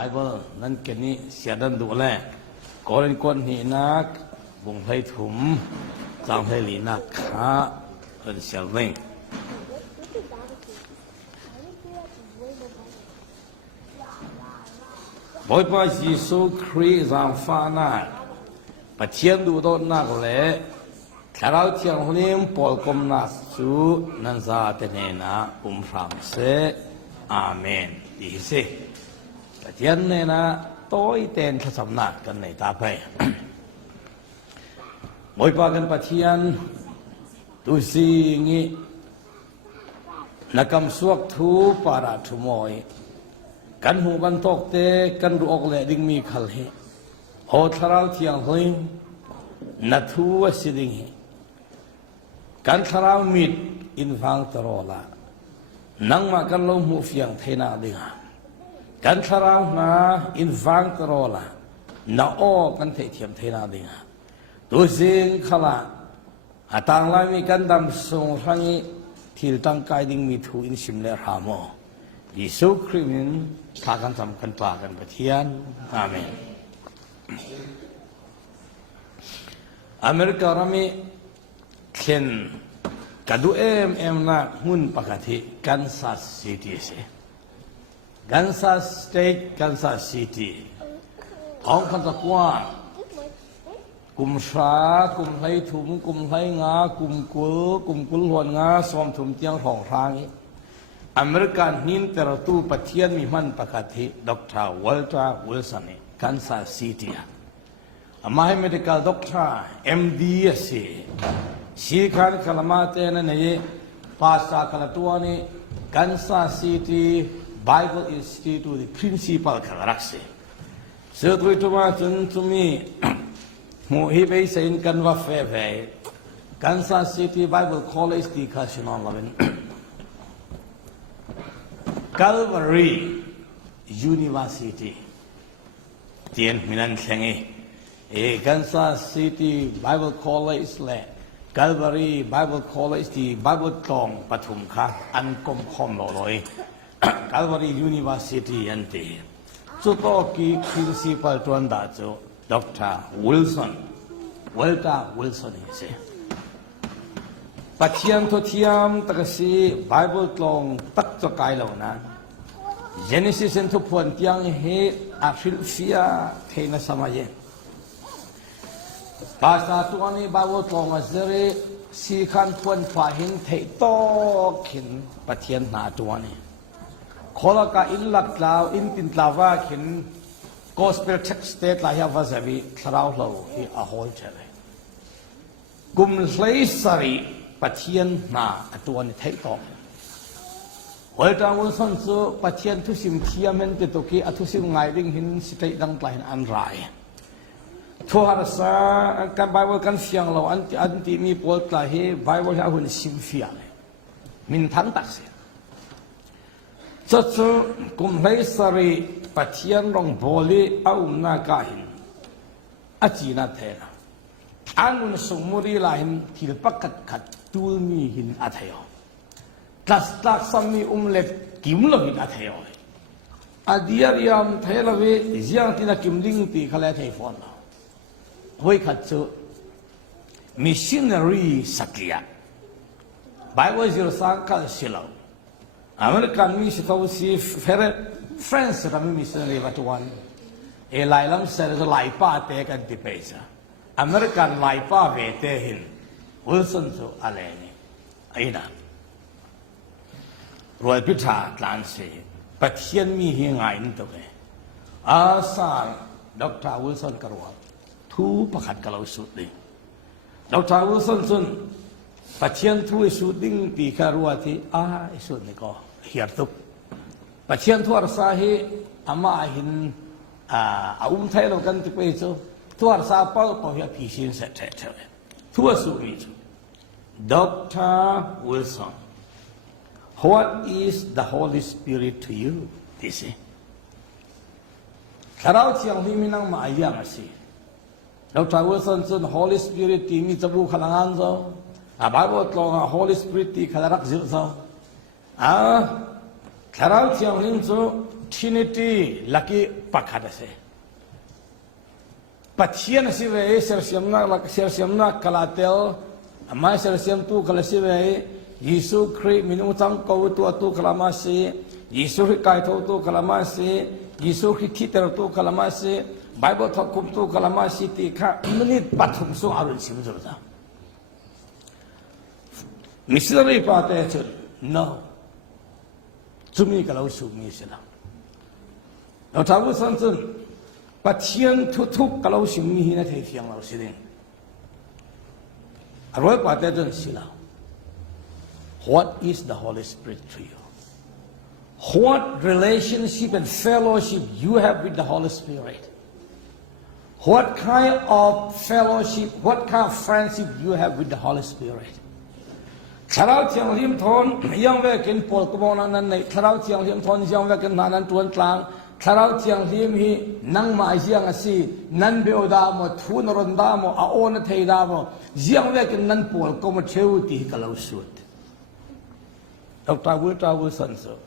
Bible นั่นเกนี้เสียดันดูแลก่อนคนหินักบุงไพถุมจางไพลีนักขาเป็นเสียวิ่งบอยพระเยซูคริสต์จางฟ้านาปะเทียนดูโดนนักเละถ้าเราเที่ยงคนนี้ปอลกมนักสูนั่นจะเตเนนะพรามเสอาเมนดีสิปะเทียนเนี่ยนะโต้ยเต้นขสำนักกันในตาไปบอยพากันปะเทียนตุสีงี้นักกำสวกทูปาราทุมอยกันหูกันตกเตกันรูอกเละดิ่งมีขลเหโอทาราวเที่ยงหิงนัทหัวสิดิ่งกันทาราวมิดอินฟังตรอละนังมากันลมหูเฟียงเทนาดิ่งกันทาราวนาอินฟังตรอละนาโอกันเทียมเทนาดิ่งตัวสิ่งขละอาตังลามีกันดำส่งทั้งที่ตั้งกายดิ่งมีทูอินสิมเลรามอยิสุคริมินทากันทำกันปากันปะเทียนอาเมนอเมริกาเรามีเข็นกระดูเอ็มนักหุ่นปกติกันซัสซิตี้สิกันซัสสเตทกันซัสซิตี้ของพันธกว่ากุมชากุมไทยถุมกุมไทยงากุมกุลหวนงาสอมถุมเตียงของทางนี้อเมริกันนินเตอร์ตูปะเทียนมีมันปกติดร.วอลเตอร์วิลสันกันซัสซิตี้อามาให้ medical doctor MD สิชีคันคลมาเตนนี่ภาษาคลตัวนี้ Kansas City Bible Institute the principal คลรักสิเสือตัวตัวมาจนทุมีมูฮิเบย์เซนกันว่าเฟเว Kansas City Bible College ที่ข้าศึกน้องเราเป็น Calvary University เตียนมินันเชงKansas City Bible College และ Calvary Bible College ที่ Bible ตองปฐุมค่ะอันกลมคมลอย Calvary University อันที่สุดท้าย principal ตัวนั้นจะ Dr. Wilson Walter Wilson สิปัจจัยทุกอย่างตั้งแต่ Bible ตองตักจะกายเหล่านั้น Genesis ทุกพวนที่ยังเหตุอาฟิลฟิอาเทนสมัยภาษาตัวนี้บาวตรงมาเจริญสีขันทวนฝ่าหินเทโตขินปะเทียนหนาตัวนี้คนละก็อินลักลาวอินตินลาวาขิน gospel text เตตลายาวาซาบีคราวเราที่อาโฮลเจริญกุมเลยสรีปะเทียนหนาตัวนี้เทโตวันที่เราสนใจปะเทียนทุสิมเทียมมันติดตัวกี้ทุสิมไงดิ่งหินสเตดังไกลอันไรทัวร์ซาการไบเบิลกันเสียงเราอันที่มีโพลต์ลาเฮไบเบิลจะหุ่นซิมฟิอาเลยมินทันตักเสียจัดจูกุมไลสรีปัจจัยรองโบลีเอาหน้ากาหินอาจีนัดเทนะอันนั้นสมุรีลาหินที่ปักขัดตูมีหินอัฐยอทัศตักสามีเล็บกิมลหินอัฐยออดียริยามเทลเวจียงที่นักกิมลิงตีขลังเทฟอนเฮ้ยขัดจูมิชชันนารีสักยะไบเบิลจะสร้างกันสิลาวอเมริกันมิชชันนารีเฟรนซ์ทำมิชชันนารีวัตถุวันไล่ลำเสด็จไล่ป้าเตะกันที่เปซ่าอเมริกันไล่ป้าเวทหินวิลสันจูอะไรนี่ไอ้นั่นรวยพิธาตานเสียปัจจัยมีหิงไงนี่ตัวเองอาสาดร.วิลสันกรัวทูประคัดกับเราสุดเลยดร.วิลสันส่วนปัจจัยทูสุดดิ้งตีคารัวที่สุดนี่ก็เฮียร์ตุกปัจจัยทูอาร์ซาฮีอามาหินไทยเรากันที่ไปจู่ทูอาร์ซาเป้าพอเฮียพิชินเสร็จเฉยทูสุดนี่จู่ดร.วิลสัน What is the Holy Spirit to you? ที่สิคาราที่ยังมีนังมาอย่างสิเราทว่าส่วน Holy Spirit ที่มีจับลูกขลังอันเจ้าบาร์บอลง Holy Spirit ที่ขลังรักจิตเจ้าคาราที่ยังเห็นเจ้า Trinity laki pakadase pathian sive sersiamna kalatel amai sersiam tu kalasive Yesu Christ minutang kau tu atu kalamasi Yesu kai tu kalamasi Yesu khiter tu kalamasi Bible thakum tu kalamasi ti kha minute pathum so arun simjurda missionary pate chul no chumi kalau su mi sila lo thawu san chun pathian thu thuk kalau sim mi hi na thei fiang lo sidin aroi pate chun sila what is the Holy Spirit to you what relationship and fellowship you have with the Holy Spirit what kind of fellowship what kind of friendship you have with the Holy Spirit Tharau Chiang Lim Thon yang ve kin pol ko bon nan nei Tharau Chiang Lim Thon yang ve kin nan tuan tlang Tharau Chiang Lim hi nang ma jiang asi nan beo da mo thu ron da mo a on thei da mo jiang ve kin nan pol ko mo cheu ti ka lo sut ta wu san so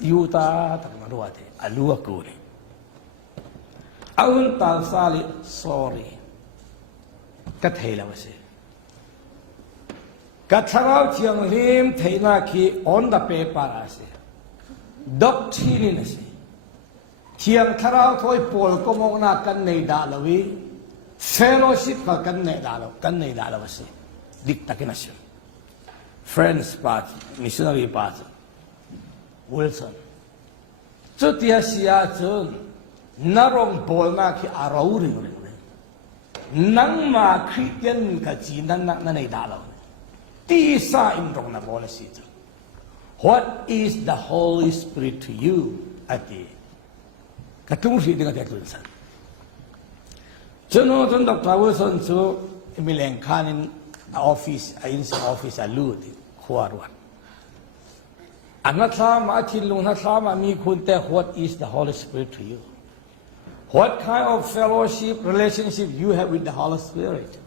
yu ta tak ma ro ate alu ko ni aun ta sali sorry ka thei la wase Katharau Chiang Lim Theina ki on the paper ase doctrine ase Chiang Tharau thoi pol ko mong na kan nei da lawi fellowship ka kan nei da lo ase dik takin ase friends part missionary part Wilson chutia sia chun narong pol na ki arau ring nang ma Christian ka chi nan na nei da lo Tisa imrong na bola sito. What is the Holy Spirit to you? Ati. Katung si dengan tekun san. Jono ton Dr. Wilson so emileng kanin office ayin sa office alud kuarwan. Anatla ma tilung natla ma mi kunte what is the Holy Spirit to you? What kind of fellowship relationship you have with the Holy Spirit?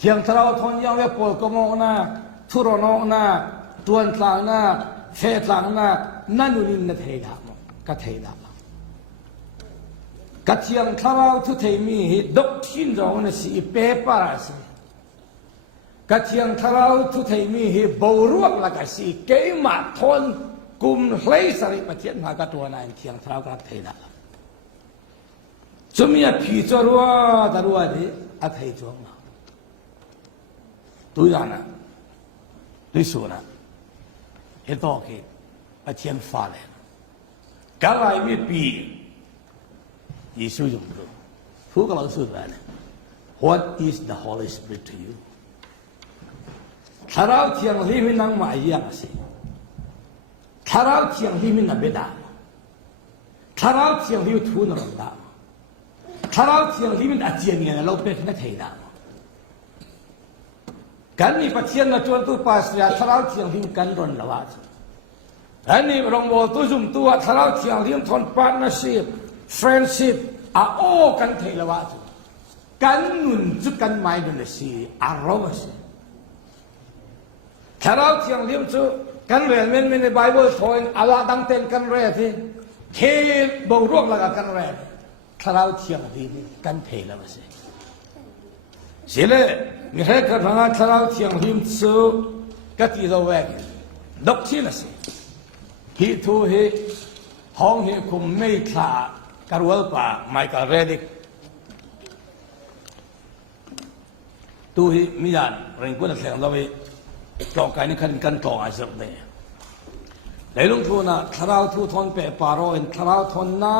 Chiang Tharau Thon yang ve pol ko mo na thuro no na tuan tlang na phe tlang na nanunin na thei da mo ka thei da ka Chiang Tharau thu thei mi hi doctrine zo na si pe para si ka Chiang Tharau thu thei mi hi bo ruak la ka si ke ma thon kum hlei sari pa chian ma ka tu na Chiang Tharau ka thei da chumia phi cho ruwa da ruwa de a thei chong tu yana tu suna ito ke patien fale kalai mi pi Yesu yung do fu ka lo su ba ne what is the Holy Spirit to you Tharau Chiang Lim nang ma yang si Tharau Chiang Lim na beda Tharau Chiang Lim tu na da Tharau Chiang Lim da jian ne lo pe na thei da kan ni pathian na tuan tu pas ya Tharau Chiang Lim kan ron lawa kan ni rong bo tu zum tu Tharau Chiang Lim thon partnership friendship a o kan thei lawa kan nun chu kan mai dun si a ro si Tharau Chiang Lim chu kan re men men Bible thoin ala dang ten kan re thi ke bo ruak la kan re Tharau Chiang Lim kan thei lawa si sile mi he ka phanga Tharau Chiang Lim chu ka ti lo wek dok chi na si hi thu hi hong hi kum mei tha karwal pa mai ka redik tu hi mi yan ren kun theng lo wi tong kai ni kan tong a zep ne le lung thu na Tharau thu thon pe pa ro en Tharau thon na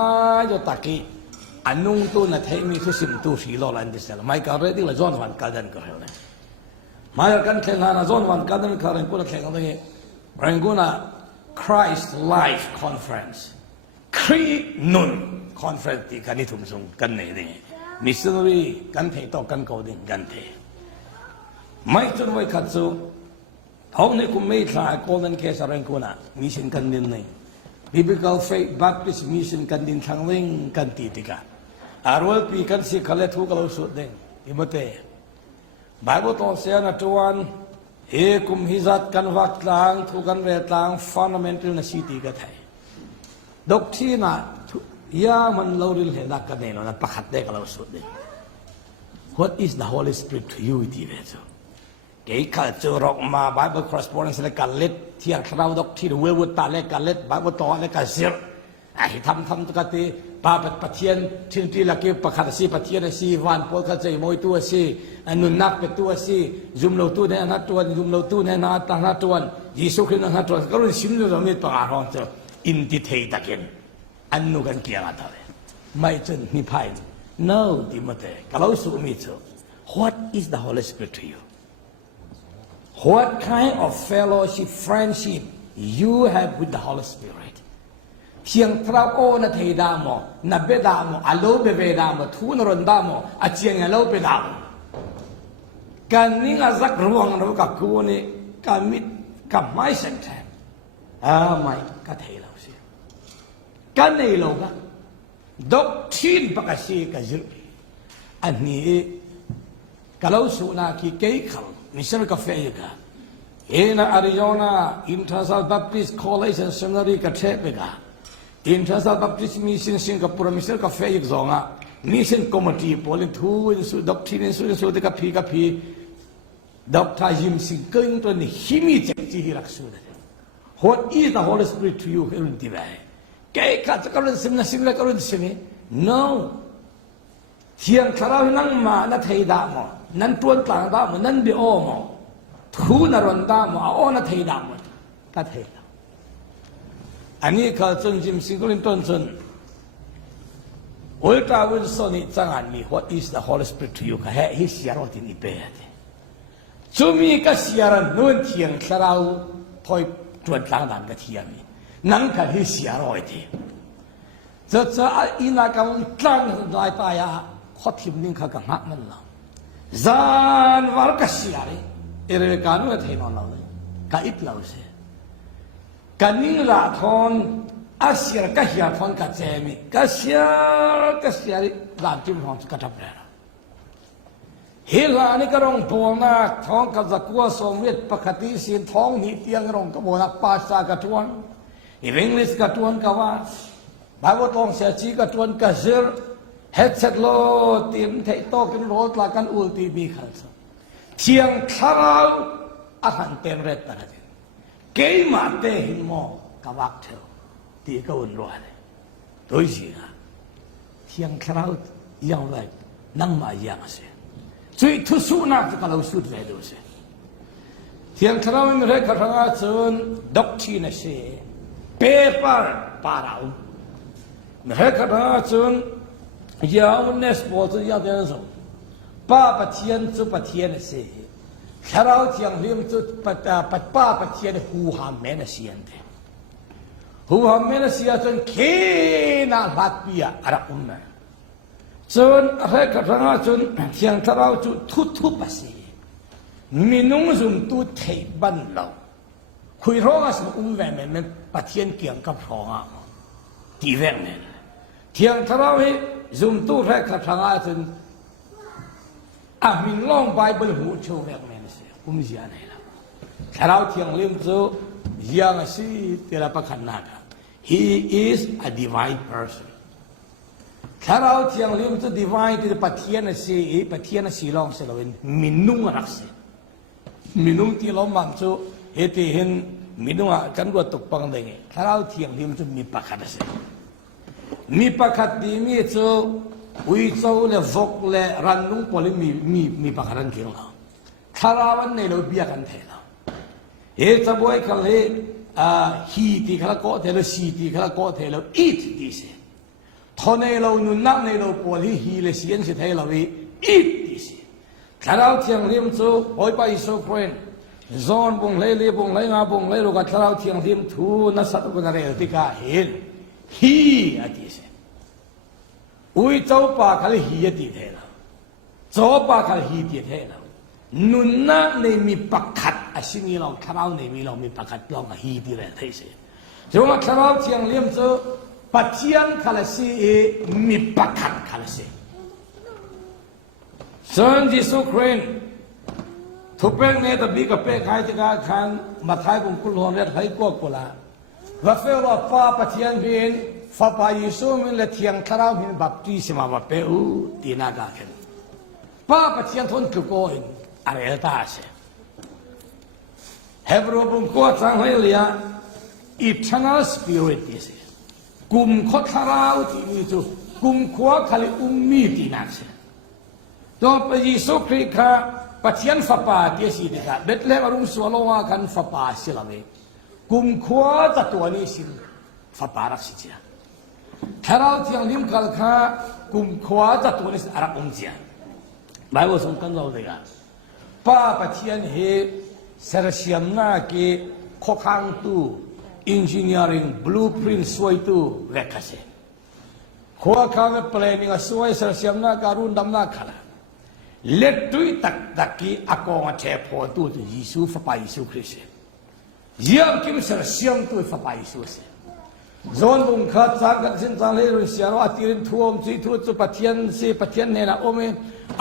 yo taki anung tu na thei mi thu sim tu si lo lan dis la mai ka redik la zon wan ka dan ka he mai kan theng na zon wan ka dan ka ren kun theng lo wi ren kun na Christ Life Conference Kri Nun Conference ti kan ni thum sung kan nei ni missionary kan thei to kan ko ding kan thei mai chun wai khat chu hong ne kum mei thla golden case ren kun na mission kan din nei Biblical Faith Baptist Mission kan din thang wing kan ti tika arwal pi kan si khale thu ka lo su de imate Bible to se na tuan e kum hizat kan wak tlang thu kan re tlang fundamental na city ka thai ดอกที่น่ะยามันเราเรียนเห็นนักกันเนี่ยนะประคัดได้กับเราสุดเลย What is the Holy Spirit to you ที่เรื่องเกี่ยวกับเจอรอกมา Bible correspondence และการเล็ดเที่ยงเราดอกที่เวลวุตตาและการเล็ด Bible ต่อและการเสียไอ้ทำตุกติปาปัดเทียนทิ้งที่ละเก็บประคัดสีปัดเทียนสีวันพอเขาใจมวยตัวสีนุนนักเป็นตัวสีจุ่มเราตัวเนี่ยนัดตัวจุ่มเราตัวเนี่ยนัดตั้งนัดตัวยิสุคริสต์นัดตัวก็รู้สิ่งที่เราไม่ต้องอ่านเจออินทิเทตกันอันนู้นกันเกี่ยงอะไรไม่จนมีภัย No ดิมเตะก็เราสู้มิเจอ What is the Holy Spirit to you What kind of fellowship friendship you have with the Holy Spirit เพียงพระโอนะเทดามอนับเบดามออโลเบเบดามอทูนรนดามออาเจียงอโลเบดามการนิ่งอาจักรวงเรากับกูนี่การมิดกับไม่เส้นแทนไม่ก็เทเราสิกันในโลกดอกทินประกาศกันจุอันนี้ก็เราสุนัขที่เกี่ยวมิสเตอร์กาแฟกันเอ็นอาริโอนาอินทรัสบัพติสคอลเลจเซมินารีกับเทปกันอินทรัสบัพติสมิชชั่นสิงคโปร์มิสเตอร์กาแฟอีกสองมิชชั่นคอมมิตี้พอลินทูอินสุดอกทินอินสุดกับพี่ดอกทายิมสิงเกินตัวนี้ฮิมิเจจิฮิรักสุด What is the Holy Spirit to you เรื่องที่ไหนแกข้าจะการเรื่องสิ่งนั้นการเรื่องสิ่งนี้ No เที่ยงคราวนั่งมานั่นเทดามอนั่นตัวกลางดามอนั่นเดียวมอทูนรนดามอเอานั่นเทดามอก็เทดามอันนี้ข้าจนจิมสิงกุลินต้นจนอุลตราวิลสันนี่จังอันนี้ What is the Holy Spirit to you ก็ให้ฮิสยาร์ที่นี่เปย์ จุมีก็เสียรันนู่นเทียงคราวถอยจวนหลังนั้นก็เทียงนี่นั่งกันที่เสียรอยทีจะอินากังตั้งลายตายข้อทิมนิ่งข้ากังหักมันละจานวาร์ก็เสียเลยเอเรกานุเทนอนเราเลยก็อิดเราเสียกันนิ่งละทอนอาเสียก็เสียทอนก็เจมิก็เสียเลยหลานจิมหอมก็ทับเลยเฮลานี่ก็ร้องตัวนักท้องกับจักรวาลสมเด็จปกติสินท้องนี่เตียงร้องกับโมนักภาษากระทวนอังกฤษกระทวนกับว่าบางวันท้องเสียชีกระทวนกับเสือเฮดเซตโลทีมเทโตกันโรดลากันอุลตีบีขันส์เชียงคาราวอาหารเต็มเร็ดตระเดนเกย์มาเตหินโมกับวักเทลตีก็อุ่นร้อนโดยสินะเชียงคาราวยังไงนั่งมาอย่างเสีย所以特殊那这个老师来都是，像他们那个他从doctrine 那些 paper 把牢，那个他从要那是包子要的那种，八天就八天的些，他老讲他们就八天的呼喊没那些的，呼喊没那些从开那拉比啊，阿拉我们。จนอะไรก็ทั้งนั้นจนเที่ยงทเราจุดทุบภาษีมีนุ่งจุ่มตู้เทบันเราคุยร้องสิ่งแหวนมันปะเทียนเกี่ยงกับร้องที่แหวนเนี่ยเที่ยงทเราให้จุ่มตู้แรกก็ทั้งนั้นจนมีลองไบเบิลหูโชว์แหวนเนี่ยสิเสียไหนล่ะถ้าเราเที่ยงเลี้ยงจูยังสิเทระปะขันนัก He is a divine personถ้าเราเที่ยงเลี้ยงจะ divine ที่ปะเทียนสีลองเสร็จแล้วมินุ่งรักเสียมินุ่งที่เราบังจูเห็นมินุ่งกันก็ตกปังได้ไงถ้าเราเที่ยงเลี้ยงจะมีปะขัดเสียมีปะขัดดีมีจูวิจารณ์ฟกเล่รันนุ่งพอลมีปะขัดเกี่ยวเราถ้าเราวันนี้เราเบียกันเท่าจะบ่อยกันเลยฮีที่เขาโกเทเราซีที่เขาโกเทเราอีทดีเสียทอนในเราหนุนนักในเราปวดฮีเลยเสียนสิเทเราอีดีสิถ้าเราเที่ยงเลี้ยงจูโอยไปสุขเวนจอนบงเลยบงเลยงาบงเลยเราก็ถ้าเราเที่ยงเลี้ยงทูนัสตุกันอะไรที่กาเห็นฮีอดีสิอุ้ยเจ้าป่าเขาฮีอดีเทเราเจ้าป่าเขาฮีดีเทเราหนุนนักในมีปักขัดอาชีพนี้เราถ้าเราในมีเรามีปักขัดเราก็ฮีดีเลยเทสิจงว่าถ้าเราเที่ยงเลี้ยงจูปัจจัยขัดสีมีปักขัดขัดสีส่วนที่สุขเรนทุกเป็นเนี่ยแต่บีกับเป็กใครจะการขันมาไทยบุญกุลหอนเรียกให้กวกกุลาว่าเฟลว่าฟ้าปัจจัยเป็น ฟ้าพายิสูมินละเทียงคราวมินบับตีสมาบับเปอูตีนากาเข็นป้าปะเทียนทนกุโกอินอะไรตาเสเฮบรูบุมกัวจังเฮียeternal spirit ดิสิกุมขคราวที่มีจูกุมขวาขลิมีตีนักเสตัวพระเยซูคริสต์ค่ะปะเทียนฟ้าป่าที่สิเด็กเบ็ดเลวรุ่งสวโลวากันฟ้าป่าสิละเวกุมขวาจะตัวนี้สิฟ้าป่ารักสิจ้าคราวที่ยังลิมกัลค่ะกุมขวาจะตัวนี้อารักองเจียบายว่าสงกันเราเลยกันป้าปะเทียนเฮเสรเซียมนาเกขคังตูengineering blueprint สวยตูเวกเสขวาข้าง planning สวยเสรเซียมนาการุนดำนาขละเล็ดตุยตักตักกีอากงเชพอตูตุยิสูฟ้าป่ายิสูคริสต์เยี่ยมกิมเสรเซียมตูฟ้าป่ายิสูเสจนบุญขัดจากกันสิ้นจังเลยรุ่นเสียเราอาทิตย์ทุ่มจีทุ่จุปะเทียนสิปะเทียนเนี่ยนะโอเม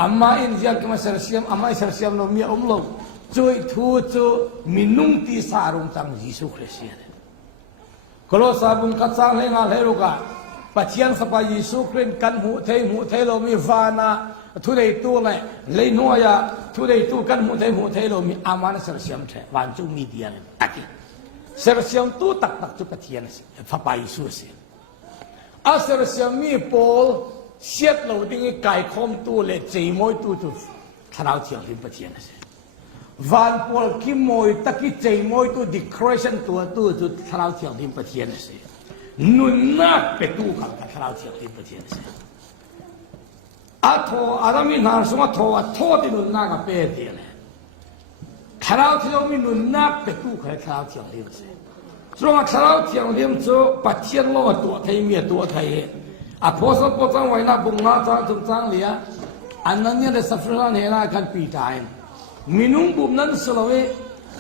อามาอินเดียกิมเสรเซียมอามาเสรเซียมโนมีอมโลจุยทุ่จุมินุงตีสารุงจังยิสูคริสต์กลัวสาบุญขัดจากเลยงานเฮรุกะปะเทียนฟ้าป่ายิสูคริสต์กันหูเทโลมีฟานาทุเรศตัวเลยเลยนัวยาทุเรศตัวกันหูเทโลมีอามาเสรเซียมเทวันจุมีเดียนตะกี้เสรเซียมตัวตักจุปะเทียนสิฟ้าป่ายิสูสิอาเสรเซียมมีโพลเสียดเราดิ้งไก่คอมตัวเลยใจมวยตัวจุทนาวเทียงริมปะเทียนสิวันโพลคิมวยตะกี้ใจมวยตัวดิครชันตัวจุทนาวเทียงริมปะเทียนสินุ่นนักเป็ดตัวกับทนาวเทียงริมปะเทียนสิอาโทอารามินหาสมาโทอาโทตินุนนักเป็ดเดียเลยทนาวเทียงมีนุ่นนักเป็ดตัวกับทนาวเทียงริมสิส่วนทนาวเทียงริมจูปะเทียนโลตัวไทยมีตัวไทยอาพอสปอจังไว้นะบุงนาจังจุงจังเลียอันนั้นเนี่ยได้สัฟรานเฮน่ากันปีตายมินุงบุมนั้นสลวย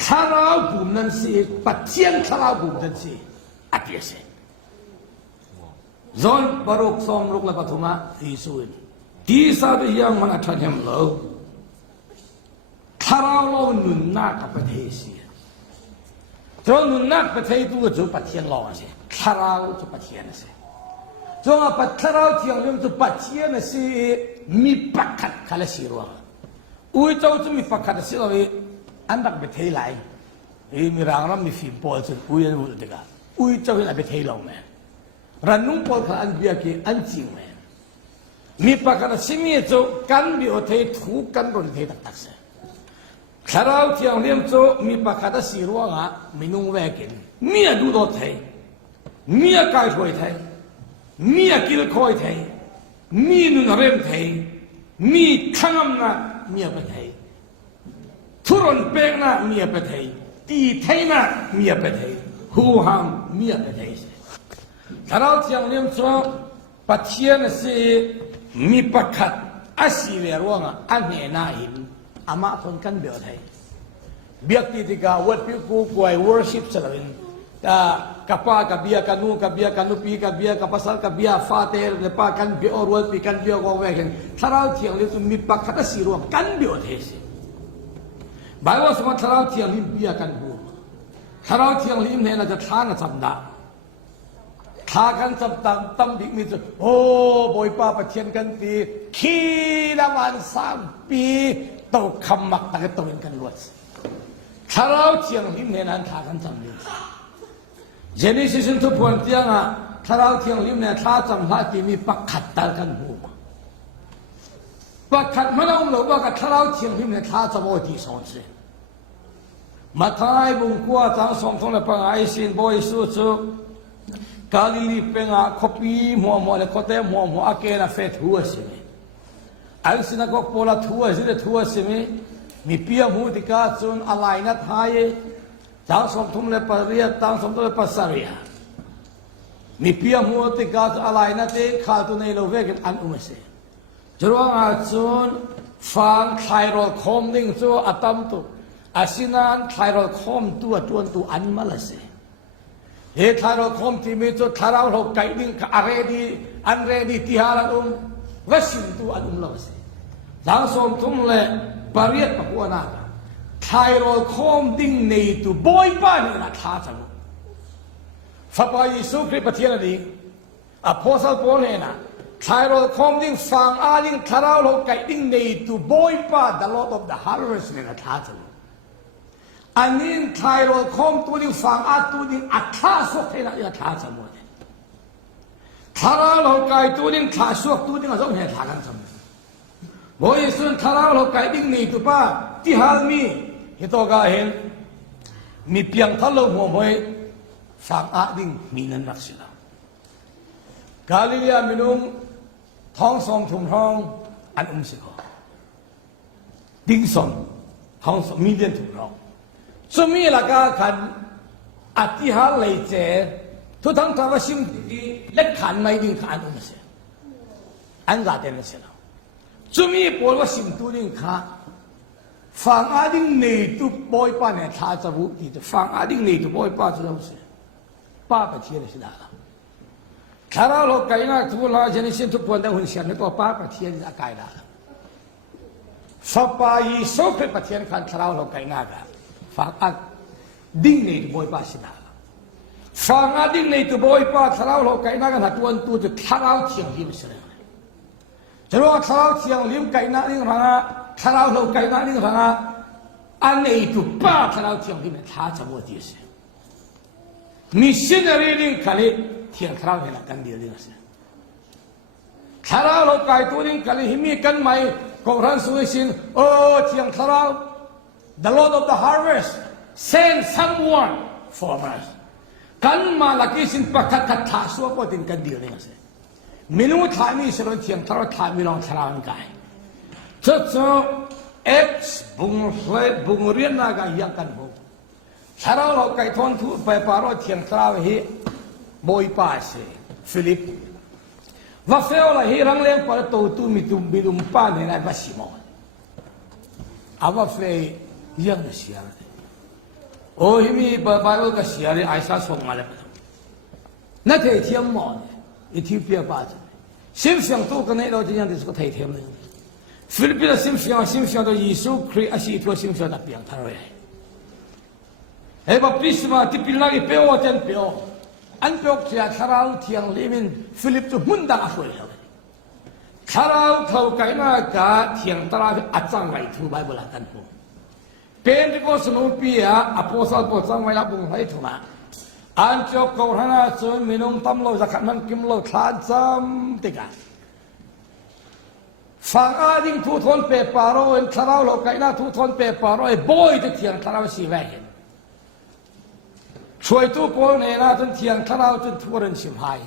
ทนาวบุมนั้นสิปะเทียนทนาวบุมนั้นสิอาเดียสิจนบารุกสอมรุกละปฐุมาที่สุดที่สาบิยังมันอัฐhem lo ทนาวเราหนุนนักกับประเทศสิจนหนุนนักประเทศตัวจุปะเทียนรอสิทนาวจุปะเทียนสิจงอาปัตตาเราเที่ยงเรื่องตัวปัจเจียนสิมีปักขัดขลังสิรัวอุ้ยเจ้าจะมีปักขัดสิรัวอันดับเบทเฮลัยมีรางรำมีฟิล์มโพลส์อุ้ยรู้ดีกันอุ้ยเจ้าเห็นเบทเฮลงไหมรันนุ่งโพลส์อันเบียกีอันจริงไหมมีปักขัดสิมีเจ้ากันบิโอเทถูกกันรุนเทตักเสขเราเที่ยงเรื่องเจ้ามีปักขัดสิรัวงะมีนุ่งแวกินมีดูโดเทมีกายถอยเทมีกิลคอยไทยมีนุนเริ่มไทยมีขนมนะมีอะไรไทยทุรนเปงนะมีอะไรไทยตีไทยนะมีอะไรไทยหูหามมีอะไรไทยถ้าเราเที่ยงเลี้ยงชัวปัจเจียนสิมีปักขัดอาศัยเรื่องอันนี้น่าเห็นอามาทนกันเบียดไทยเบียดที่กาวัดพิกูกวย worship สลับkapal kabia kanu pi kabia kapasal kabia fater lepa kan bi orwal pi kan bi go wegen tharau thiang le tu mi pakhata siru kan bi othese baiwa sama tharau thiang lim bia kan bu tharau thiang lim ne na ja thana chamda tha kan cham tam dik mi o boi pa pathian kan pi khi la man sam pi to khamak ta to kan luat tharau thiang lim ne nan tha kan cham le Genesis ทุกคนเที่ยงอ่ะถ้าเราเที่ยงริมเนี่ยถ้าจำพระที่มีปักขัดตากันหูปักขัดมันเอาหรือว่ากับถ้าเราเที่ยงริมเนี่ยถ้าจะโมดีสองสิมาทายบุญกัวจังสองทงเลยปังไอซินบอยสู้สู้กาลิลีเป็นอ่ะคบีมัวเลยก็เตะมัวอาเกน่ะเฟทหัวสิมีอันสินะก็โพลัดหัวสิเดหัวสิมีเปียมูติกาจนอะไรนัดหายตางสมทุมเลปเรียตางสมทุมเลปสารีมีเพียงหัวติกาอะไรนั่นเองข้าตัวในโลกเวกันอันอุเมสจรวงอาจุนฟังไทรอลคอมดิ้งจูอัตมตุอาศินันไทรอลคอมตัวอันมาเลเซเฮไทรอลคอมที่มีจูทาราวเราไกดิ้งอะไรดีอันเรดีที่หาลันวสินตัวอันเลเซตางสมทุมเลปเรียปะกัวนาไทรอลคอมดิ้งในตัวบอยป้านี่นะท้าจังฟ้าพายิสูคริสต์ประเทศนี้ Apostle Paul na Tyrol kom ding fang aling tharau lo kai ding nei to boy pa the Lord of the harvest ne na thatal anin Tyrol kom tu ding fang a tu ding atha sok thena ya thatal mo tharau lo kai tu ding tha sok tu ding azong he thakan sam boy sun tharau lo kai ding nei tu pa ti hal mi hito ga hen mi piang thalo mo boy fang a ding minan nak sila Galilea minungท้องสองถุงท้องอันสิก็ดิ้งสองท้องสองมีเดียนถุงท้องสมัยละก็ขันอธิหารเลยเจทุกทั้งทว่าชิมดีเล็กขันไม่ดิ้งขันสิอันกาเดนสิแล้วสมัยปวดว่าชิมตัวดิ้งขาฟังอาดิ้งเนตุบอยป้าเนี่ยท่าจะรู้ดีแต่ฟังอาดิ้งเนตุบอยป้าจะรู้สิป้าไปเที่ยวสิแล้วถ้าเราไกลนักทุกเราจะนิสิตทุกคนได้หุ่นเสียงในตัวป้าประเทศจะไกลได้สบายสุขประเทศขันถ้าเราไกลนักฟังอัดดิ้งในตัวบอยป้าสิได้ฟังอัดดิ้งในตัวบอยป้าถ้าเราไกลนักหัดตัวตัวจะถ้าเราเที่ยงริมเสียงจะรู้ว่าถ้าเราเที่ยงริมไกลนักนี่หางถ้าเราไกลนักนี่หางอันในตัวป้าถ้าเราเที่ยงริมถ้าจะบ่ดีสิมิชชันนารีดิ้งขันเที่ยงคราวเห็นกันเดียวเลยนะสิคราวเราไกลตัวนี้กันหิมีกันไหมก็รันสุริสินโอ้เที่ยงคราว the Lord of the harvest send someone for us กันมาลักษณ์ประคัตถาสัวก็ถึงกันเดียวเลยนะสิมินุทามีสรุปเที่ยงคราวทามีลองคราวนี้กันชุดso X บุงเรียนนากันยังกันบุคราวเราไกลทนทุไปปารอเที่ยงคราวเหboy passe Philip va feola hirang leng para to tu midum pa ne na basimo ava fe yang sia o himi ba ka sia ri aisa song male na the thiam mo Ethiopia pa sim siang tu ka nei lo ji yang dis ko thei them le Philip la sim siang do Yesu Christ asi to sim siang da piang thare e ba prisma ti pilnagi peo ten peoอันเป็นเจ้าคาราวเที่ยงลิมินฟิลิปจะมุ่งดังอะไรเลยคาราวเท่ากันมากะเที่ยงตราอัจฉริยะทูไบเบิลกันพูเป็นที่ก็สนุกปีอะอโปสตอลปจังไว้ละบุ้งให้ถูกมั้ยอันเจ้าเขาหน้าส่วนมินุมตั้มโลจะขันมันกิมโลคลาดจำติกันฟังอาดิ้งทุกทนเปปาโรเอ็นคาราวโลกันน่าทุกทนเปปาโรเอ็บอยจะเที่ยงคาราวสีแหวนช่วยตัวพอลเนี่ยนะจนเที่ยงข้าวจนทั่วเรื่องชิมหาย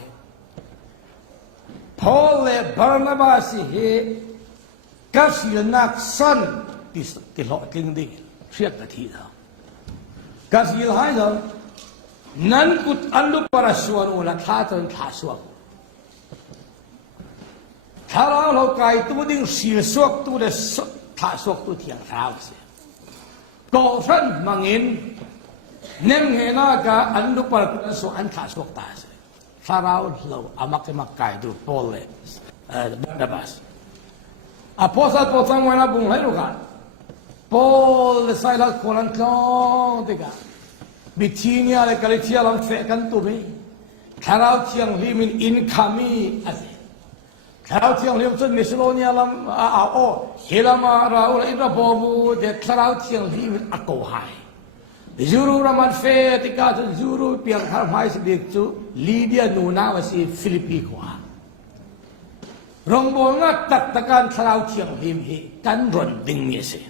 พอลและบาร์นาบาสเฮกับศิลนักสันติดหลอดกึ่งดีเรียกกะทิเรากับศิลหายเรานั้นกุดอันลุปราชวนุละท่าจนท่าสวกถ้าเราไกลตัวดิ้งศิลสวกตัวเดชท่าสวกตัวเที่ยงข้าวเสียก่อท่านมังอินเนื่องเหตุนั้นก็อันดุปรกุศลอันขาดสวกตาเสียฟาราห์เราอามักจะมักไก่ดูโพลเลยบาร์นาบาสอโปสตอลปจังไว้ละบุ้งให้รู้กันโพลใส่ละคนละคงติกาบิทีเนียเลยกาลิเทียลังเฟกันตัวนี้คราวเที่ยงลิมินอินคามีอะไรคราวเที่ยงลิมินจนมิสโลเนียลัมโอเฮลามาราอุลอิบราบอมูเด็กคราวเที่ยงลิมินอักโกไฮJuru raman fe tika tu juru piang har mai sedek tu Lydia nuna wasi Filipi kwa Rongbo nga taktakan thalau thiang him hi kan ron ding mi se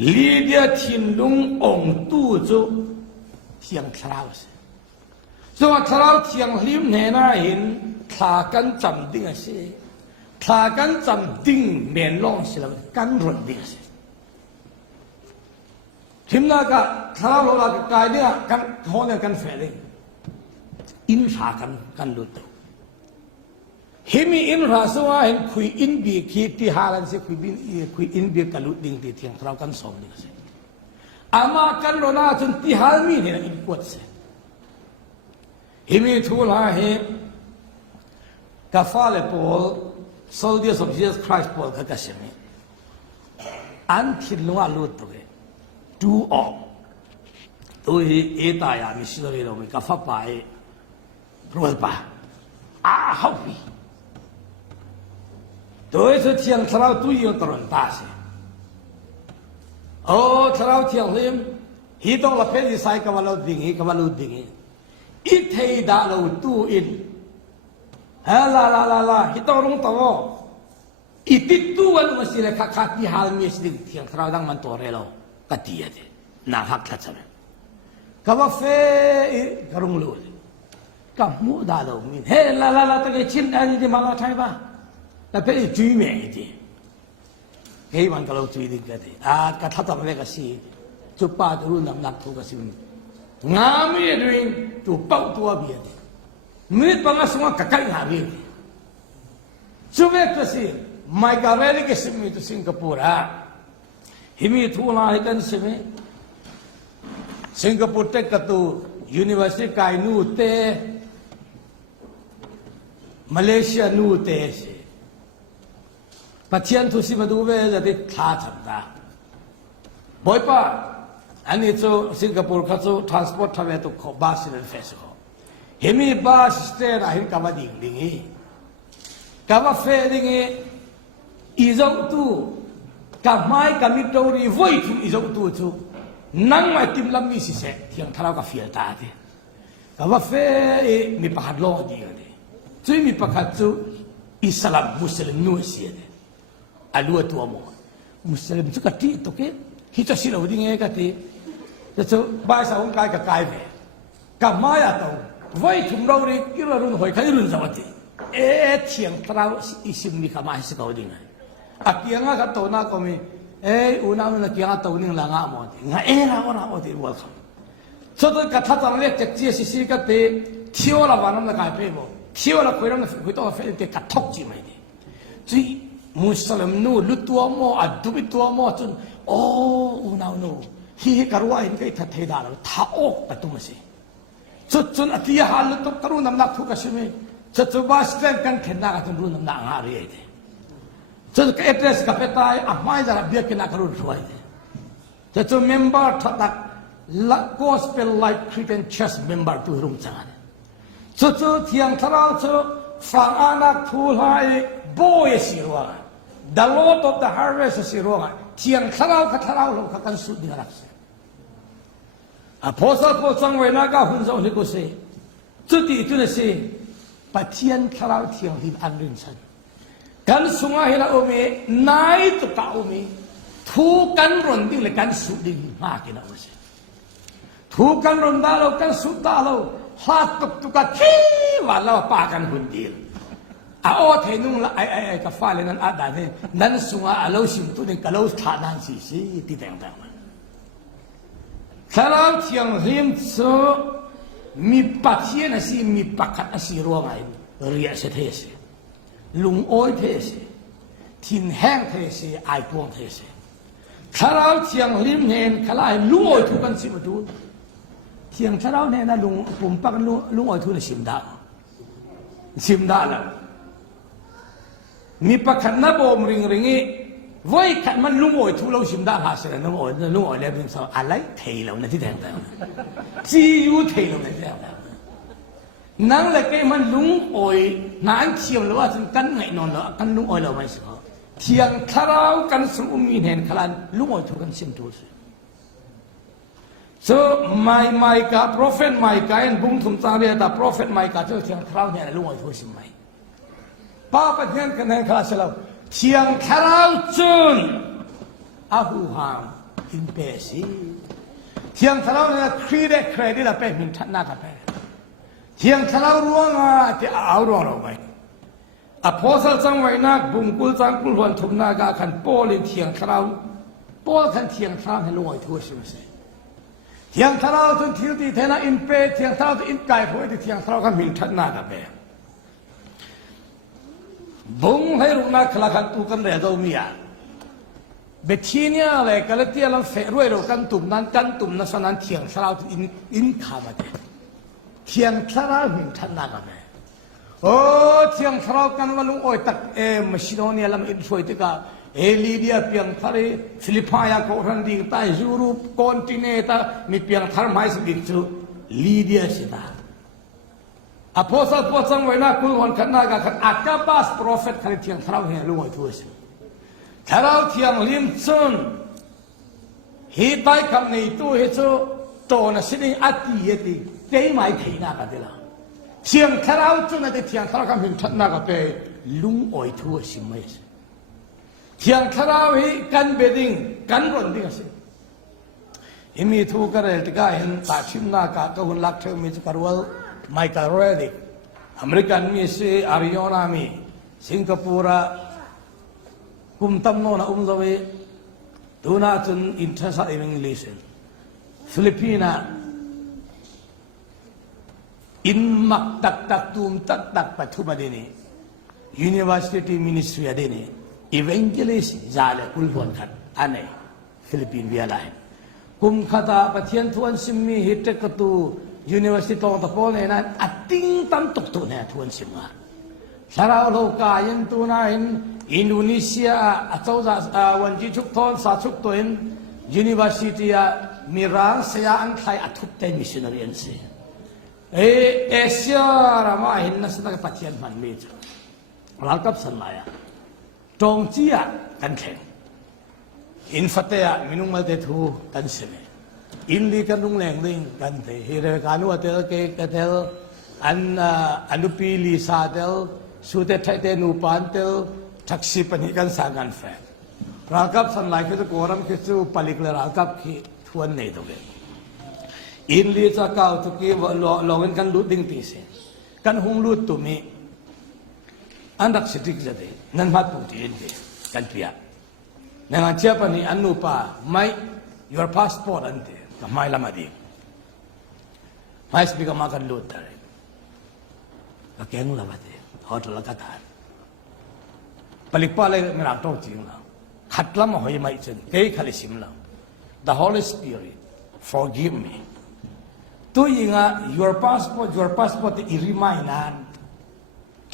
Lydia thin lung ong tu chu thiang thalau se so thalau thiang him ne na hin tha kan cham ding se tha kan cham ding men long se kan ron ding seทิมนาก็ถ้าเราละกายเนี่ยกันท้องเนี่ยกันแฝงอินสากันลุตเฮมีอินราสวะเห็นคุยอินบีคีที่ฮาลันเสคุยอินบีกันลุดิ่งที่เที่ยงเรากันสองนี่ก็เสอามากันโรนาจนที่ฮาลมีเนี่ยอินปวดเสเฮมีทูลาเฮกาฟาเลปอล soldiers of Jesus Christ ปอลก็กระเสมีอันที่ลัวลุตตัวดูออกตัวเอตายามิสโลเรโรมิกาฟาไปรู้ป่ะอ好比，对是天吃了都有多人大些。哦，吃了天里，一到了偏的晒个瓦路顶，个瓦路顶，一天打路都因，啦，一到龙头。Iti tuan masih lekak kaki hal mesti tiang terawang mantore lo katia de na hak kacana kawa fe karung lu kamu dah lo min he la tak chin ani di malah thai ba tapi cui me di hei man kalau cui di kade kata tak mereka si cupa turun nak tu kasi ngami duing tu pau tua biar minit pangas semua kakak ngami cuba kasi mai gareli ke simi tu Singapura himi thula hikan simi Singapore tek katu university kai nu te Malaysia nu te se pathian tu si madu ve jadi tha chamda boipa ani chu Singapore kha chu transport thave tu kho bus in face ho himi bus stand ahin kama ding dingi kama fe dingi izau tu kamai kami tori voi tu izau tu nang mai tim lam mi si se tiang tharau ka fiel ta de kawa fe mi pakhat lo di de chui mi pakhat chu Islam Muslim nu si de alu tu mo Muslim chu ka ti to ke hi cha si lo di nge ka ti chu bai sa hong kai ka kai ve kamai a to voi thum ro ri ki ro run hoi khai run sa ti tiang tharau isim mi kamai si ka di ngai akianga ka to na ko mi una na kianga to ning la nga mo nga era ora o di welcome so to ka tha ta le tek chi si ka te thio la ba nam na ka pe mo thio la ko ram na ko to fe te ka thok chi mai di chi muslim nu lu tu mo adu bi tu mo chun o una no hi ka ruwa in kai tha the da lo tha ok ka tu ma si chun atia hal to karu nam na thu ka si me chu ba stand kan khen na ka chun ru nam na nga ri ai de so the address kapetai amai jara biak kena karu ruai de so member thatak gospel life Christian church member tu rum changan so thiang tharau so fang anak thu hai boy sirwa the lord of the harvest sirwa thiang tharau ka tharau lo ka kan su dingarak se apostle po chang we na ka hun zo ni ko se chu ti tu ne se pathian tharau thiang hin an rin san kan sunga hela ome nai to ka ome thu kan ron ding le kan su ding ma ke na ose thu kan ron da lo kan su da lo ha tuk tu ka thi wa la pa kan hun dil a o the nung la ai ka fa le nan a da ne nan sunga a lo sim tu ne ka lo tha nan si ti tang tang salam chiang rim so mi pa thien a si mi pa khat a si ro ngai ria se the se lung oi thế se tin hang thế se ai tuang thế se tharau chiang lim hen khalai lung oi thu kan sim tu chiang tharau ne na lung pum pak lung oi thu na sim da la mi pakhat na bom ring ringi voi khat man lung oi thu lo sim da ha se na lung oi le bin so alai thei lo na ti dang ta ji yu thei lo na ti dang nang le ke man lung oi nan chiam lo wa chun kan ngai non lo kan lung oi lo mai so thiang tharau kan su mi hen khalan lung oi thu kan sim tu so mai ka prophet mai ka en bung thum cha le ta prophet mai ka chu thiang tharau ne lung oi thu sim mai pa pa thian kan hen khala se lo thiang tharau chun a hu ham in pe si thiang tharau ne credit la pe min that na ka pe thiang tharau ruang a ti au ro lo mai apostle chang wai nak bung kul chang kul hon thum na ga khan polin thiang tharau pol khan thiang tharau he loi thu sim se thiang tharau chun thil ti thena in pe thiang tharau in kai phoi ti thiang tharau khan min that na ka pe bung hai ru na khala khan tu kan re do mi ya betinia le kalatia lam fe roi ro kan tum na sanan thiang tharau in kha ma de thiang tharau min that na ka pe thiang tharau kan walung oi tak Macedonia lam in soi te ka Lydia piang thare Philippia ko ran ding tai Europe continent ta mi piang thar mai si chu Lydia sita อพอสัตพอสังไว้นะคุณคนขันนากาขันอากาบาสโปรเฟตขันเทียงเท้าเฮียลุงไอ้ทั่วสิเท้าเทียงลิมซุนฮีตายคำในตู้เฮจูโตนะสิ่งอัติเยติเตยไม่เทียนากาเดล่าเทียงเท้าจุนนั่นเทียงเท้าคำพิมพ์ชัดนากาเปลุงไอ้ทั่วสิไม่สิเทียงเท้าฮีกันเบดิงกันรอนดิ้งสิฮิมีทูกระเรติกาเห็นตาชิมนากาก็หุ่นลักเทมีจุกรวลไมค์การ์เรดิกอเมริกันมีสิอาริโอนามีสิงคโปร์กุมตัมโนนะลเวดูน่าจนอินเทอร์ซัตอิงลิชฟิลิปปินาอินมักตักตักตุมตักตักปัจจุบันนี้ University Ministry อันนี้ Evangelist จาเลคุลวันขัดอันนี้ฟิลิปปินส์เวียไลกุมขตาปะเทียนทวนซิมมีฮิตเกตู University ตองตะโพเนี่ยนั้นอัดติ้งตั้มตกตัวเนี่ยทวนซิมาสาราวโลกายันตัวนั้นอินโดนีเซียอัตโตวันจีชุกทอนสาชุกตัวนั้น University มีร้านเสียอันไทยอัดทุบเต็มมิชชันนารีอันเสียเอเชียรามาเห็นนักศึกษาปะเทียนมันมีจ้ะรักกับสันลายตรงจีกันแข่งอินฟัตเตะมินุงมาเตทูกันเสมอินลีกันนุ่งแรงลิงกันเตฮิเรกานุเตลเกกเตลอันุปีลีซาเตลสุเตไทเตนูปานเตลทักษิปนิกันสังกันแฟรักกับสันลายคือตะโกรำคือสูปลิกเลรักกับขี้ทวนในตัวเองอินลีจะก้าวตุกี้ลองกันลุดดิ้งตีเสกันหงลุดตุมีอันดักสิทิกจะเดนั่นมาตุตีนเดกันเปียนั่นเชื่อปนี่อันนูปาไม่ your passport อันเดก็ไม่ละมาดีไม่สปีกมากันลุดได้ก็แกงละมาดีฮอตละกันได้ผลิตป้าเลยไม่รับตัวจริงแล้วขัดละมาหอยไม่จนเกยขลิสิมแล้ว the Holy Spirit forgive me ตัวยิงอ่ะ your passport อีริมายนาน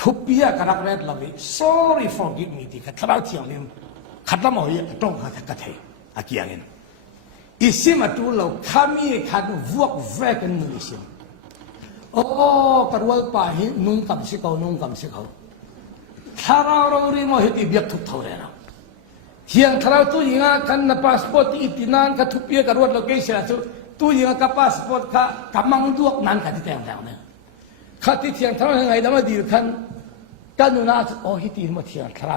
ทุบเปียกระดักเร็ดละวิ sorry forgive me ที่ขัดเราเที่ยงนี้ขัดละมาหอยต้องขัดกระเทยอากิยังเงินอิสิมาตัวเราขามีขัดวกแวกันมือสิมโอ้กระวัลป่าหินุ่งกำสิเขานุ่งกำสิเขาถ้าเราเรียกว่าเหตุเบียดทุกเท่าไรนะเที่ยงถ้าเราตัวยิงอ่ะกันนะพาสปอร์ตอีตินานกับทุบเปียกระวัลเราเกษียณตัวยิงกับพาสปอร์ตค่ะกับมังดวกนั้นกันที่แต่งแล้วเนี่ยข้าที่เที่ยงถ้าเรายังไงดำมาดีกันกันนู่นน่าจะโอ้ฮิตีนมาเที่ยงถ้าเรา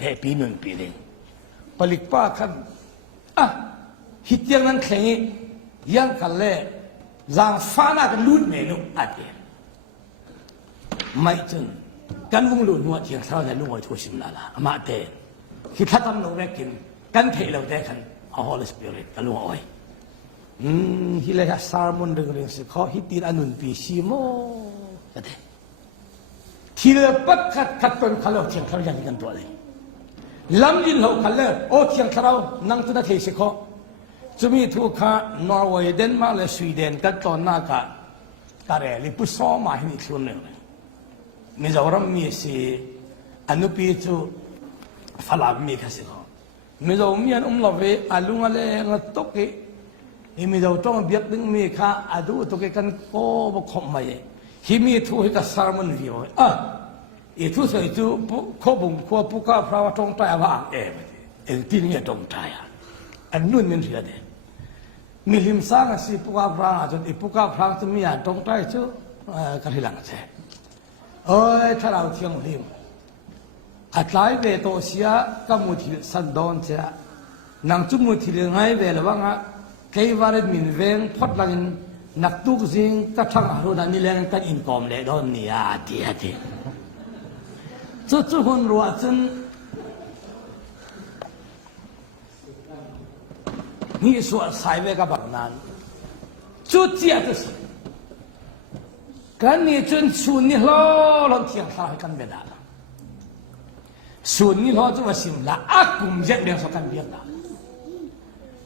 เฮปีนึงปีนึงผลิตป้ากันฮิตยังนั้นแข่งยังกันเลยจางฟ้าน่ากันลุ้นเมนูอะไรไม่จนกันวงลุ้นว่าเที่ยงถ้าเราจะลุ้นว่าทั่วสิมลาละมาเตะคิดถ้าทำเราได้กินกันเทเราได้กันฮอลสปิริตกันลุ้นว่าฮิเลย์ซาร์มอนเรื่องสิเขาฮิตตีนอันนุนปีซีโมก็ได้ที่เราปักขัดเป็นเขาเราเที่ยงถ้าเรายังกันตัวเลยลำยินเราขันเลยโอ้เที่ยงเรานั่งตัวนั้นเทสิเขาจะมีทุกข้านอร์เวย์เดนมาร์กและสวีเดนกันตอนนั้นก็เรลิปุสโซมาให้นิทุนเลยมิจารมีสิอนุปีจูฝรั่งมีกันสิเขามิจารมีอันเราเวอลุงอะไรงัดตุกมิจารต้องเบียดดึงมีข้าอดูตุกกันโอ้บุคคลไม่ฮิมีทุกให้กับสารมันวิวอีทุกสิ่งที่ขบุงขวบุกพระวตรงใจว่าที่นี่ตรงใจอันนู้นมันเสียเดมีลิมสางสิปุกพระจนอีปุกพระจะมีอันตรงใจชั่วกันที่หลังใช่ถ้าเราเที่ยงลิมอัตไลเวโตเสียก็มุทิสันดอนเสียนังจุมุทิไงเวลว่างเคยวาร์ดมินเวงพอดลังนักตุกซิงก็ทั้งอารมณ์นี่แหละกันอินคอมเลยโดนนี่อาทิจุคนรัวจนนี่ส่วนสายเวกับบักนั้นจุดเจียดสิกันนี่จนส่วนนี้เราเที่ยงสายกันไม่ได้ส่วนนี้เราจะว่าสิมละอากุมเจ็ดเดือนสักกันเบียดได้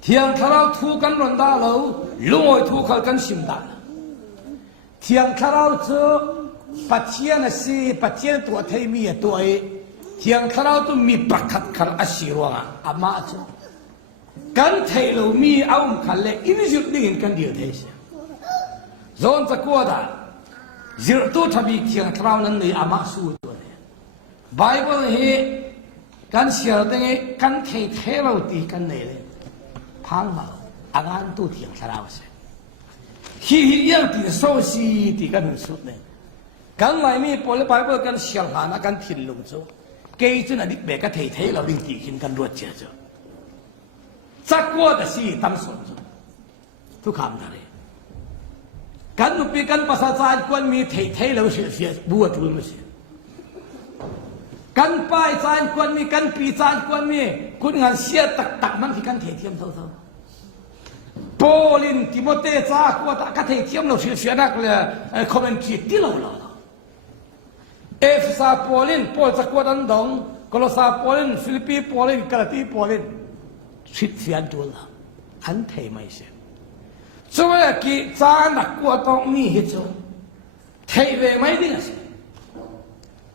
เที่ยงเราทุกันรอนได้เราลุงไอ้ทุกกันสิมได้เที่ยงเราจะปัจเจียนสิปัจเจียนตัวไทยมีตัวเที่ยงเราต้องมีประคัดขันอาศิรวงอามาจ้ะกันไทยเรามีเอาขันเลยอินจุดนี้กันเดียวเดียวโซนตะกัวดา จิรตุทบีเทียงทราวนั้นในอามาสูตัวเนี่ยไบเบิลเฮกันเสียตั้งกันเทเราตีกันเนี่ยพังมาอาการตัวเทียงทราวเสียฮียังตีโซซีตีกันสุดเนี่ยกันไม่มีพอเลยไบเบิลกันเสียงหานะกันทิ้งลงจู่เกย์จุนอดีตเบกเทเราดิ้งตีกินกันรวดเจ้าจู่สักว่าแต่สิตั้มสนจู่ทุกคำนั่นเลยกันนุปีกันภาษาจีนคนมีเทเราเสียบัวทุนไม่เสียกันไปจีนคนมีกันปีจีนคนมีคุณงานเสียตักมันที่กันเทียมเท่าโปลินติโมเตจ้ากว่ากันเทียมเราเสียนักเลยคอมเมนต์ที่เราเอฟซาโปลินโปลจากกว่าดันดงกอลซาโปลินฟิลิปปีโปลินกาลตีโปลินชิดเสียตัวละอันเทไม่เสียช่วยกีจานักกว่าต้องมีเหตุเทเวไม่ดิ้งสิ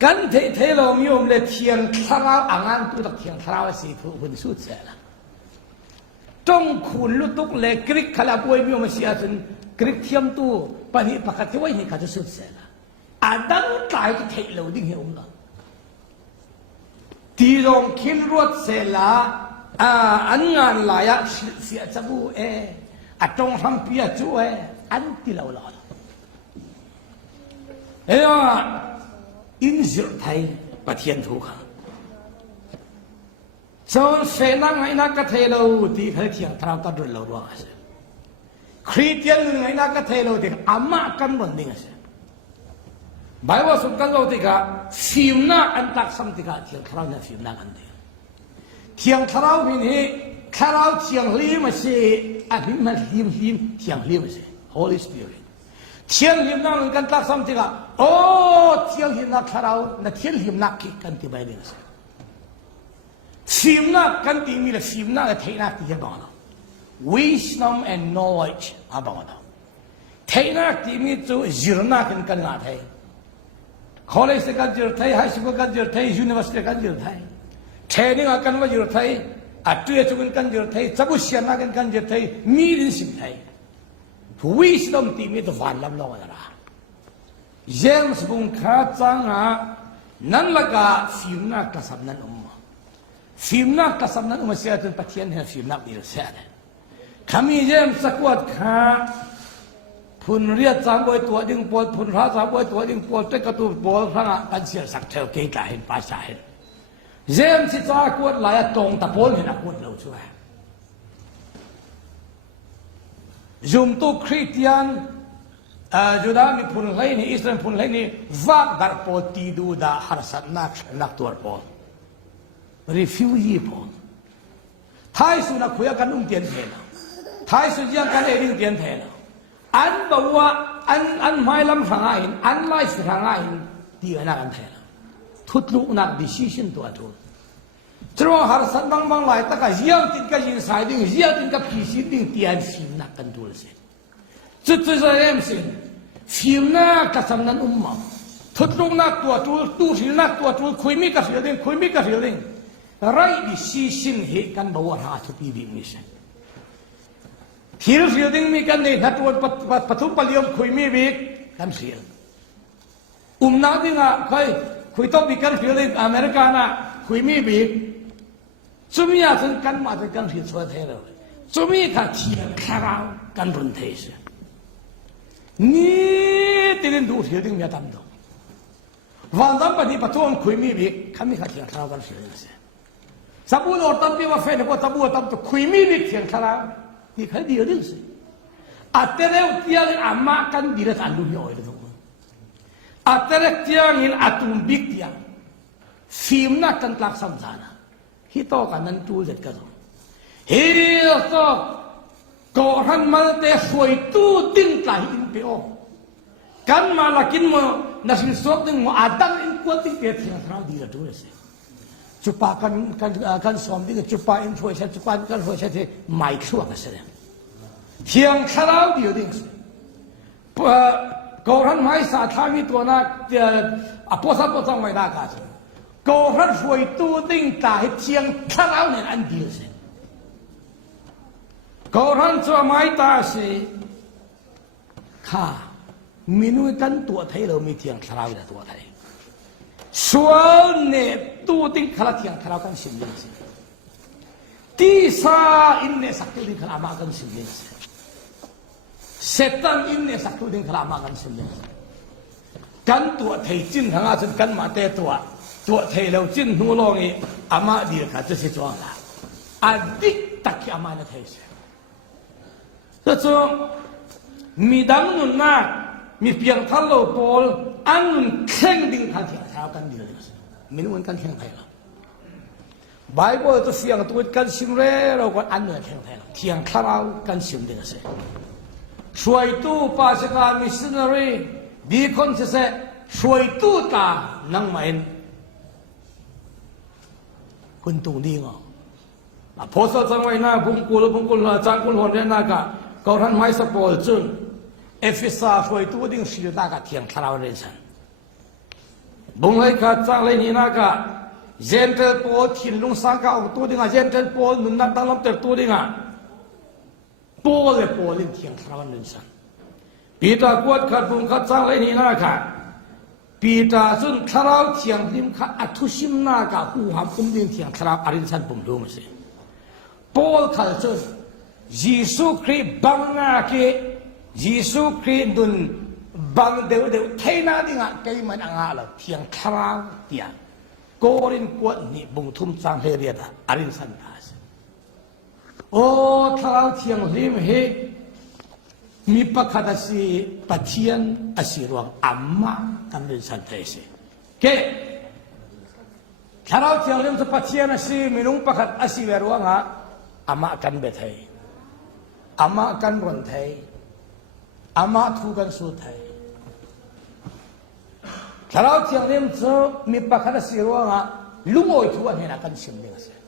กันเทเรามีอมเลเทียงทราวอ่างตัวตักเทียงทราวสิผู้สุดเสียละจงคุณลุตุกเลกริกขลาบวยมีอมเสียจนกริกเทียมตัวปนิปกติว่าเหตุการณ์สุดเสียละอาดังกายก็เทเราดิ้งเหวละตีรงคินรวดเสียละอันงานลายเสียจะบูอาจงทำเปียช่วยอันที่เราหล่ออินสิร์ไทยปะเทียนถูกจนเสนาไงนักกเทโลที่เขาเทียงทราวตัดเราด้วยคริสเตียนไงนักกเทโลที่อามากันบนดิ้งสิบายว่าสุกันเราที่กะฟิมนาอันตักสัมติกะเทียงทราวเนี่ยฟิมนากันเดียเทียงทราวมินี่ทราวเทียงลีมาสิอันนี้มันลีมเทียงลีมาสิ Holy Spirit เทียงลีมนั่งกันตักสัมติกะโอ้เทียงลีมนักทราวนั่นเทียงลีมนักกิกันที่ใบดิ้งสิฟิมนักกันที่มีละฟิมนักเทนักที่ยังบ้างนะ Wisdom and knowledge อาบ้างนะเทนักที่มีตัวจิรนักกันงาไทยCollege kan jir thai, high school kan jir thai, university kan jir thai. Training akan wa jir thai, atuya chugun kan jir thai, sabu siana kan jir thai, mirin sim thai. Wisdom ti mi to van lam lo na. James bung kha chang ha nan laga simna ka samnan umma. Simna ka samnan umma sia tun pathian he simna ni sa. Kami James sakwat khaพุนเรียกจำไว้ตัวดิ้งปวดพุนพระจำไว้ตัวดิ้งปวดเจ้ากระตุ้นปวดพระกันเสียสักเท่าเกยกาเห็นภาษาเห็นเจมสิจ้ากวดหลายตรงตะโพนเห็นกวดเราช่วยจุมตุคริสเตียนจุดามีพุนไหลนี่อิสราเอลพุนไหลนี่วักดาร์ปอตีดูดาฮาร์สันนักตัวปอนรีฟิวยี่ปอนไทยสุนัขคุยกันเตียนเทนไทยสุยังกันเองเตียนเทนอันบอกว่าอันไม่ลำสังหารอันไม่สังหารที่นักอันเทนทุกลูกนัก decision ตัวทุกจนว่าหาสันบางหลายตะกี้ยังติดกับยินสายดิ้งยังติดกับผีสิดิ้งที่อันฟิมนักกันตัวเสียจุดที่จะเริ่มสิ่งฟิมนักกับสำนักอุมมะทุกลูกนักตัวทุกตู้สินักตัวทุกคุยมีกับสิ่งดิ้งคุยมีกับสิ่งดิ้งไร decision เหตุกันบอกว่าหาทุกปีบิมิเชทีร์ฟิลดิ้งมีกันเนี่ยนัดวันปฐุมปลียมคุยมีวิกกันเสียนาดิ้งอ่ะคุยต้องมีกันฟิลดิ้งอเมริกานะคุยมีวิกจุมีอาจจะกันมาจะกันฟิลสวัสดิ์เลยจุมีค่ะเทียนคาราวกันบนเทสนี่ที่เล่นดูฟิลดิ้งมีอะไรต่างๆวันนั้นปฏิปฐุมคุยมีวิกเขามีค่ะเทียนคาราวกันฟิลดิ้งเสียสบู่โอตัมปีว่าเฟนก็สบู่โอตัมตุคุยมีวิกเทียนคาราวนี่เขาดีดิ้งสิอัตเตอร์เที่ยงอามากันดีระดับลูกย่อยเลยทุกคนอัตเตอร์เที่ยงอินอัตุมบิกเที่ยงฟิล์มนักกันตักสัมสานะฮิโตกันนั่นจูเด็ดกันเฮียก็ก่อหันมาเตะสวยตู้ดิ้งตายอินเปียวกันมาลักินมานักสินสอบดิ้งมาอาดังอินกวดดิ้งเปียที่เราดีระดับเลยสิจุปากันสอมดิ้งจุปาอินช่วยฉันจุปากันช่วยฉันที่ไม่ชั่วกันเสียเที่ยงคราวเดียวดิ้งสิก่อหันไม่สาธามีตัวนักอภิสัพพะไม่ได้กันก่อหันสวยตู้ดิ้งตายเที่ยงคราวเนี่ยอันเดียวสิก่อหันจะไม่ตายสิข้า มีนู่นกันตัวไทยเรามีเทียงคราวแต่ตัวไทยส่วนเนี่ยตัวติ้งคลาเทียงคราวกันสิบลิงสิที่ซาอินเนี่ยสักตัวติ้งคลามากันสิบลิงสิเซตันอินเนี่ยสักตัวติ้งคลามากันสิบลิงสิกันตัวไทยจิ้นทางอาจจะกันมาแต่ตัวไทยเราจิ้นหัวลงอีอามาดีค่ะจะสิจวงละอดีตตักอามาในไทยสิแต่จงมีดังนุนนักมีเพียงท่านเราโพลอันนุนแข่งดิ่งทันเทียงเท้ากันดีเลยไม่รู้กันแข่งไทยหรอไบเบิลตัวเสียงตัวกันสิมเร่เราก็อันนู้นแข่งไทยหรอเทียงข้าวกันสิมดิ่งสิช่วยตู้ภาษามิสซินารีดีคนเสียช่วยตู้ตานั่งไม่คุณตุงดีงอพอสัตว์ไว้หน้าพุ่งกุลจางกุลหัวเรน่ากะก็ท่านไม่สปอร์ตจุนเอฟซ่าช่วยตัวดิ้งสิตากะเทียงคาราวเรนสันบุ้งให้ข้าจางเลยนี่นักะเจนเทลโพทินลุงสังกะออกตัวดิ้งเจนเทลโพนุนนักตั้งลำเตอร์ตัวดิ้งโพเลยโพลินเทียงคาราวเรนสันปีตากวดขัดบุ้งขัดจางเลยนี่นักะปีตาจุนคาราวเทียงริมข้าอัตุชิมนักะหูหามคุ้มดิ้งเทียงคาราวอารินสันบุ้งดูมั้ยสิโพลขัดจุนยิสุคริบังนาเกยิสุคริดุนบังเดวเทน่าดิ่งอ่ะใครมันอ่างละเทียงคราวเตียโกรินกวดนี่บุงทุ่มจังเฮเรียดอารินสันตาสโอ้คราวเทียงริมเฮมีปะคัดสีปัจเจียนอสิรวงอัมมากันรินสันตาสเกคราวเทียงริมสปัจเจียนอสิมีลุงปะคัดอสิเวรวงอ่ะอัมมากันเบทไฮอามากันรอนไทยอามาทูกันสู้ไทยถ้าเราเที่ยงเรียนจะมีปากกาสีรัวงะลุงโอยทัวร์เนี่ยนักันชิมเดียงเสีย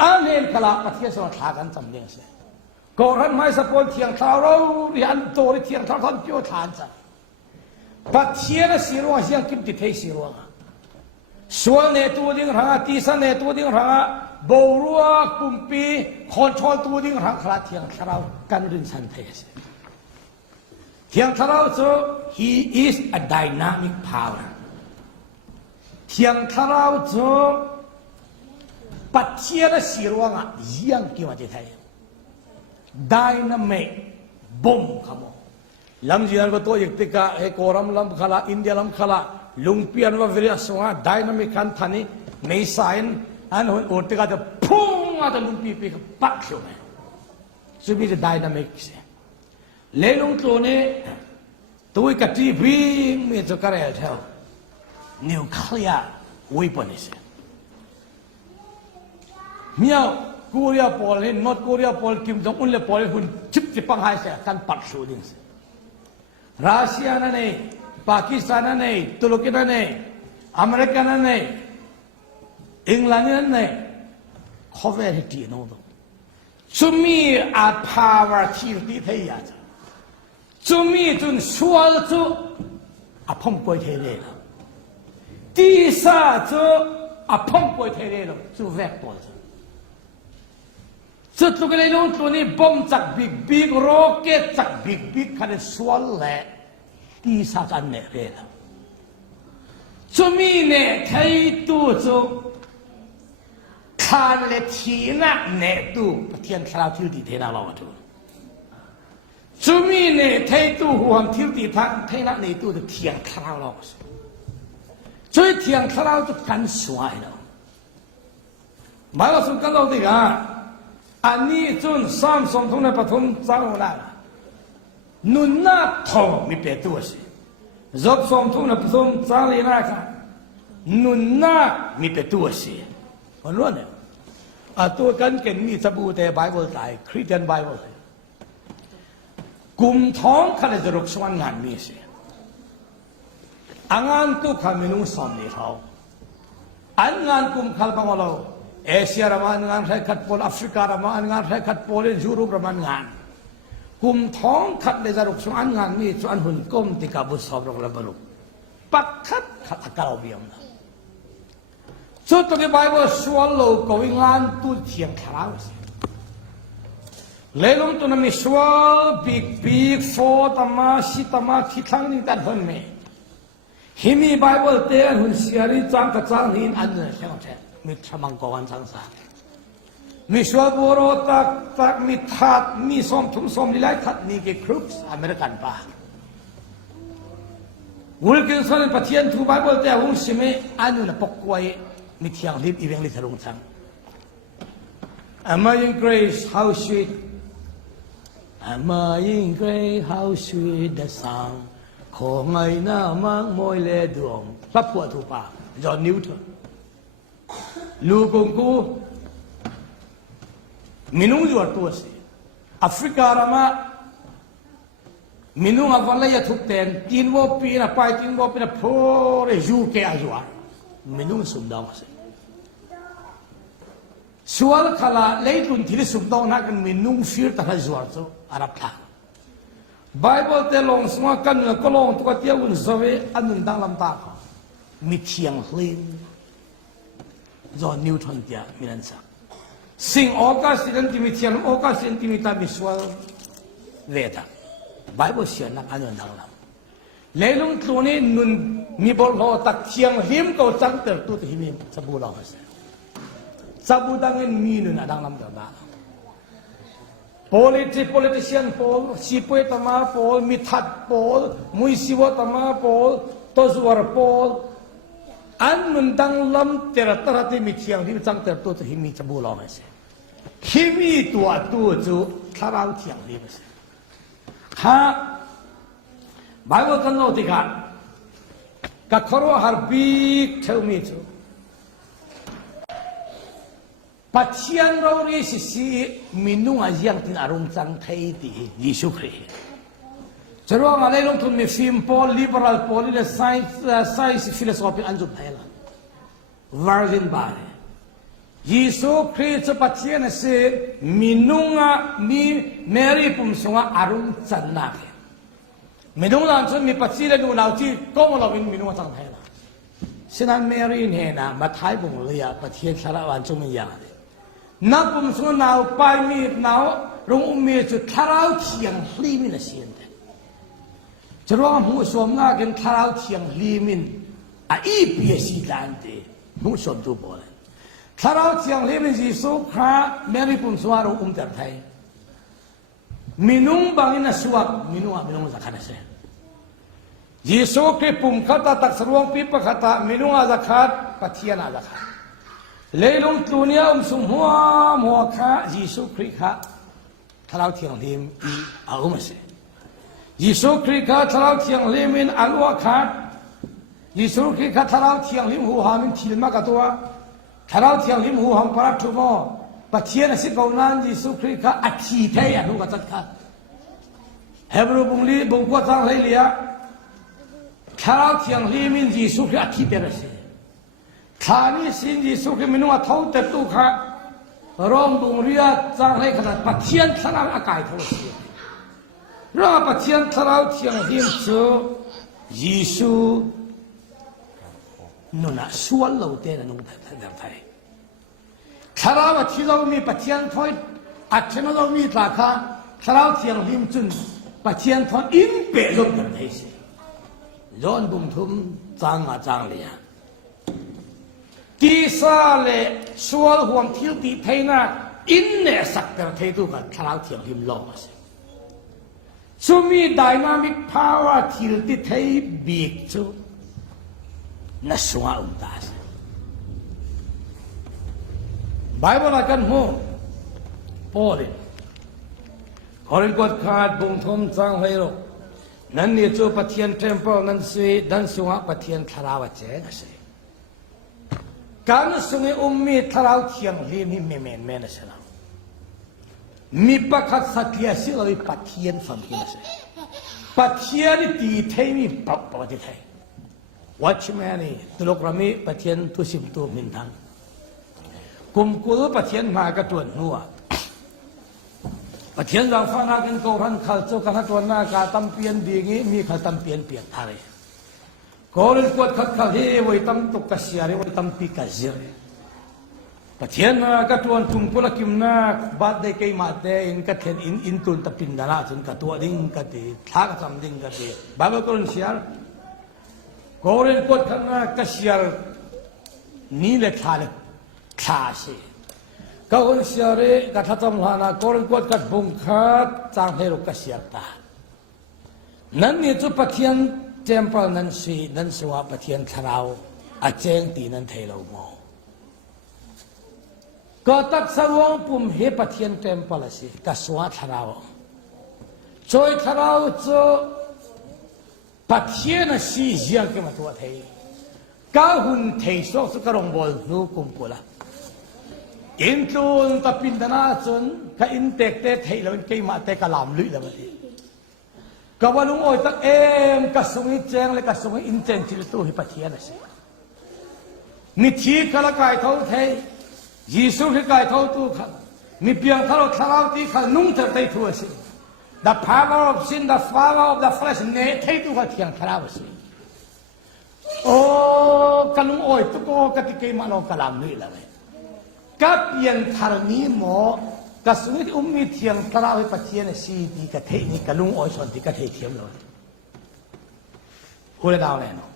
อันนี้ขลังปฏิเสธทากันจำเดียงเสียก่อนไม่สปอนเที่ยงข้าวเราเรียนตัวเที่ยงข้าวคนเกี่ยวทานจ้ะปฏิเสธสีรัวเสียงกิมติเทสีรัวงะส่วนในตัวดิ้งหางตีสันในตัวดิ้งหางบรัวกุมปีคอนโทรลตัวดิ้งหางคลาเทียงคราวกันรินสันเทสเทียงคราวจะ he is a dynamic power เทียงคราวจะปัจเจียนสีรวงอ่ะยังกี่วันจะไทย dynamic บุ้มขโมลำจีนก็ตัวอย่างติกาเอโกรัมลำขลาอินเดียลำขลาลุงเปียนว่าวิริยสวะ dynamic กันทันนี้ไม่ใช่อันนั้นโอติกาจะพุ่งมาแต่ลุงปีกับปักเขียวไหมซึ่งมีแต่ dynamic เลลุงตัวนี้ตัวอีกที่วิ่งมีจะกระไรเท่านิวเคลียร์วิปนิสเมียกูเรียปอลนี่นอตกูเรียปอลคิมจงอุนเลปอลหุ่นชิบจิปังไฮเสียกันปักสูดินส์รัสเซียนั่นเองปากีสถานนั่นเองตุรกีนั่นเองอเมริกานั่นเองอังกฤษนั่นเองข้อเวรที่โน้ตจุมีอาภาวะที่ที่เทียจ้ะจุมีจนสวลจุอาพงป่วยเทเลลที่สาจุอาพงป่วยเทเลลจุเวกปอลจุดตุกเลนตัวนี้บอมจากบิ๊กโรเกตจากบิ๊กคันสวลเล่ที่สากันเนเรลจุมีเนไทยตัวจุคานเลทีน่ะเนตูปะเทียนคราวที่ดีเทน่าเราดูจุมีเนไทยตูหัวที่ดีทักไทยน่ะเนตูจะเทียงคราวเราช่วยเทียงคราวจะกันสวยเราหมายว่าสุดกันเราดีกว่าอันนี้จุนสามสมทุนในปฐมสร้างเรานุนน่าทองมีเปตัวสิจบสมทุนในปฐมสร้างเลยนะครับนุนน่ามีเปตัวสิมันรู้เนี่ยตัวกันเก่งมีสบู่แต่ไบเบิลตายคริสเตียนไบเบิลกลุ่มท้องขันจะรักษางานมีสิงานตัวขามินุสอนนี่เขางานกลุ่มขันบังเราเอเชียระมันงานใช้ขัดโพลแอฟริการะมันงานใช้ขัดโพลยุโรประมันงานกลุ่มท้องขัดจะรักษางานมีส่วนหุ่นก้มติกาบุษบรกระบลุปักขัดขัดอากาศเบียมนะสุดท้ายไบเบิลสวลโลกวิงานตุเทียงคราวสิ เลยลงตัวนั้นมีสวาปีกโฟตมาสิตมาที่ทั้งนี้ตัดหันเมฮิมีไบเบิลเตะหุ่นเสียรีจังกระจังนี้อันนั้นใช่ไหมใช่มีชมังกรสังสารมีสวาบูโรตักมีทัดมีสมทุ่มสมลีไลทัดนี่เกี่ครุปส์อเมริกันป่ะวุลกินสันปัทยันทูไบเบิลเตะหุ่นสิเมอันนั้นปกไว้มีเที่ยงลิบอีเวงลิทะลุงจัง Amazing grace how sweet Amazing grace how sweet the sound ขอไงหน้ามังมวยเลดวงพระผัวถูกป่ะจอห์นนิวตันลูกของกูมินุงจวดตัวสิแอฟริการามามินุงอวันเลยทุกเต็นทีนว่าปีน่ะไปทีนว่าปีน่ะพอเรยูเกอาจวามินุงสุดดาวสิส่วนขลาเลยตุนที่สุดดาวนักมินุงฟิร์ตะจวาโซอารับทางไบเบิลเตลงสมากันก็ลงตัวเที่ยวอุ่นสวีอันนั้นดังลำตาเขามีเทียงลิงจอห์นนิวตันเดียมิลันซักสิ่งโอกาสที่นั่นที่มีเทียงโอกาสที่มีตามิสวาเวดาไบเบิลเสียนักอันนั้นดังลำเลยลงตัวนี้นุนมีบอลหัวตักเทียงหิมก็จังเติร์ตุที่หิมสับูลาเขาสับูดังเงินมีนุนดังลำเดียวกันpolitician Paul, Sipwe Tama Paul, Mithat Paul, Muisiwa Tama Paul, Tozwar Paul, An Mundang Lam Teratarati Michiang, Him Sang Terto to him Mitabula. Himi to a two to Tarau Tiang Libas. Ha Bible can know the God. Kakoro har big tell me to. Patian rauri sisi minung ajiang tin arung cang thai ti Yesu Christ. Cerong alai long tun mi film Paul liberal Paul in science philosophy anjuk thailand. Virgin bare. Yesu Christ patian se minunga mi Mary pumsunga arung cang na. Minung lang chun mi patila nu nau ti ko mo lawin minunga cang thailand. Sinan Mary ne na mathai bung lia patian sara wan chung mi yang.นักบุญส่วนนาวไปมีนาวรงมีจุดทาราวเทียงลีมินเสียนแต่จะร้องหัวสวมหน้ากันทาราวเทียงลีมินอีปีสีดันเตหัวสวมตัวบอลทาราวเทียงลีมินจีสุขะแม่ริปุ่มสวารงจัดไทยมินุงบางอินสวักมินุงสักขนาดเสียจีสุขะปุ่มขัดตักสรวงปีปะขัดมินุงอาจักขัดปะเทียนอาจักขัดเลยลงตัวนี้สมหัวข้ายิสุคริสต์ทาราวเทียงลิมอีอาอุมาเสยิสุคริสต์ทาราวเทียงลิมินอัลวะขัดยิสุคริสต์ทาราวเทียงลิมหัวหามินทิลมากตัวทาราวเทียงลิมหัวหามปารัตุโมปะเทียนสิกาวนันยิสุคริสต์อัฐิเทียนุกัตขัดเฮบรูบุงลีบุงกัวจังเลยเลียทาราวเทียงลิมินยิสุคริสต์อัฐิเตระเสท่านี้สิ่งที่สุขมินุว่าเท่าเต็มตุค่ะร้องบุงเรียจังเลยขนาดปัจเจียนทาราวอากาศเท่าเสียร้องปัจเจียนทาราวเทียงหิมโซยิสุนุน่ะส่วนเราเต้นนุ่งไทยทาราวที่เรามีปัจเจียนถอยอัจฉริยะเรามีราคาทาราวเทียงหิมจุนปัจเจียนถอยอินเปรย์กันได้สิย้อนบุงทุ่มจังเลยที่ซาเลสวลห่วงทิลตีไทยนะอินเนสักแต่ไทยตัวกันทาราวเทียงหิมลงมาสิซูมีไดนามิกพาวเวอร์ทิลตีไทยบีกจูนัสวาตาสิไบเบิลกันหูโอ้ยขอริกอดขาดบุงทมจังเลยหรอกนั่นนี่จูปะเทียนเทมเพิลนั่นสิดันสวาปะเทียนทาราวเจนะสิการส่งมีทาราวเทียงลีมีเมนเสนามีประคัตสักยาสิเราปัทเทียนฟังกินเสปัทเทียนตีไทยมีปรับปฏิไทยวัชแมนี่ตุลกรามีปัทเทียนทุสิมตัวมินทังกุมกุลปัทเทียนมากระตัวนัวปัทเทียนเราฟังกันโกรันขัลโจกันตัวหน้ากาตั้มเปลี่ยนดีงี้มีขัลตั้มเปลี่ยนทะเลก็เลยกวดขัดขัดเฮ้ไว้ตั้มตุกกระเสียร์ไว้ตั้มปีกระเสียร์ ปะเทียนนะก็ตัวทุ่งกุลกิมนะบาดได้เกยมาเตอินก็เทียนอินตุนตะปินดาราจนก็ตัวดิ้งก็ตีทักจำดิ้งก็ตีบาบก็รุนเชียร์ก็เรียนกดข้างหน้าก็เชียร์นี่เลยท่าเลยท่าสิก็รุนเชียร์ก็ถ้าจำหัวนะก็เรียนกดก็บุ้งขาดจางให้ลูกก็เชียร์ตานั่นนี่จุดปะเทียนเจมเปิลนั่นสินั่นสวะปะเทียนทราวอาเจงตีนั่นเทเราโมก็ตักสวงปุ่มเฮปะเทียนเต็มปลสิกัสวะทราวจอยทราวจะปะเทียนสีเจียงกันมาตัวเทก้าหุ่นเทสอกสกรงบอลนูกุมปุละอินทูนตะปินดนาจนก็อินเตกเตเทแล้วเกยมาเตกลามลุยแล้วมันก็ว่าลุงโอยตักกัสวิเจงเลยกัสวิอินเจนที่ตัวเฮปะเทียนสินิทีกละกายเท่าเทยิสุที่กายเท่าตัวขันมีเพียงเท่าทาราวที่ขันนุ่งเธอได้ทั่วสิ the power of sin the power of the flesh เนเทตัวขันเทียงทาราวสิโอ้กันนุ่งโอยตุกโอกัติเกมันโอกลามนี่แหละกับเพียงทารนี้หมอกัสวิตมีเทียงทาราวให้ปะเทียนสีดีกะเทนี่กันนุ่งโอยส่วนที่กะเทเทียมเลยหัวดาวเลยเนาะ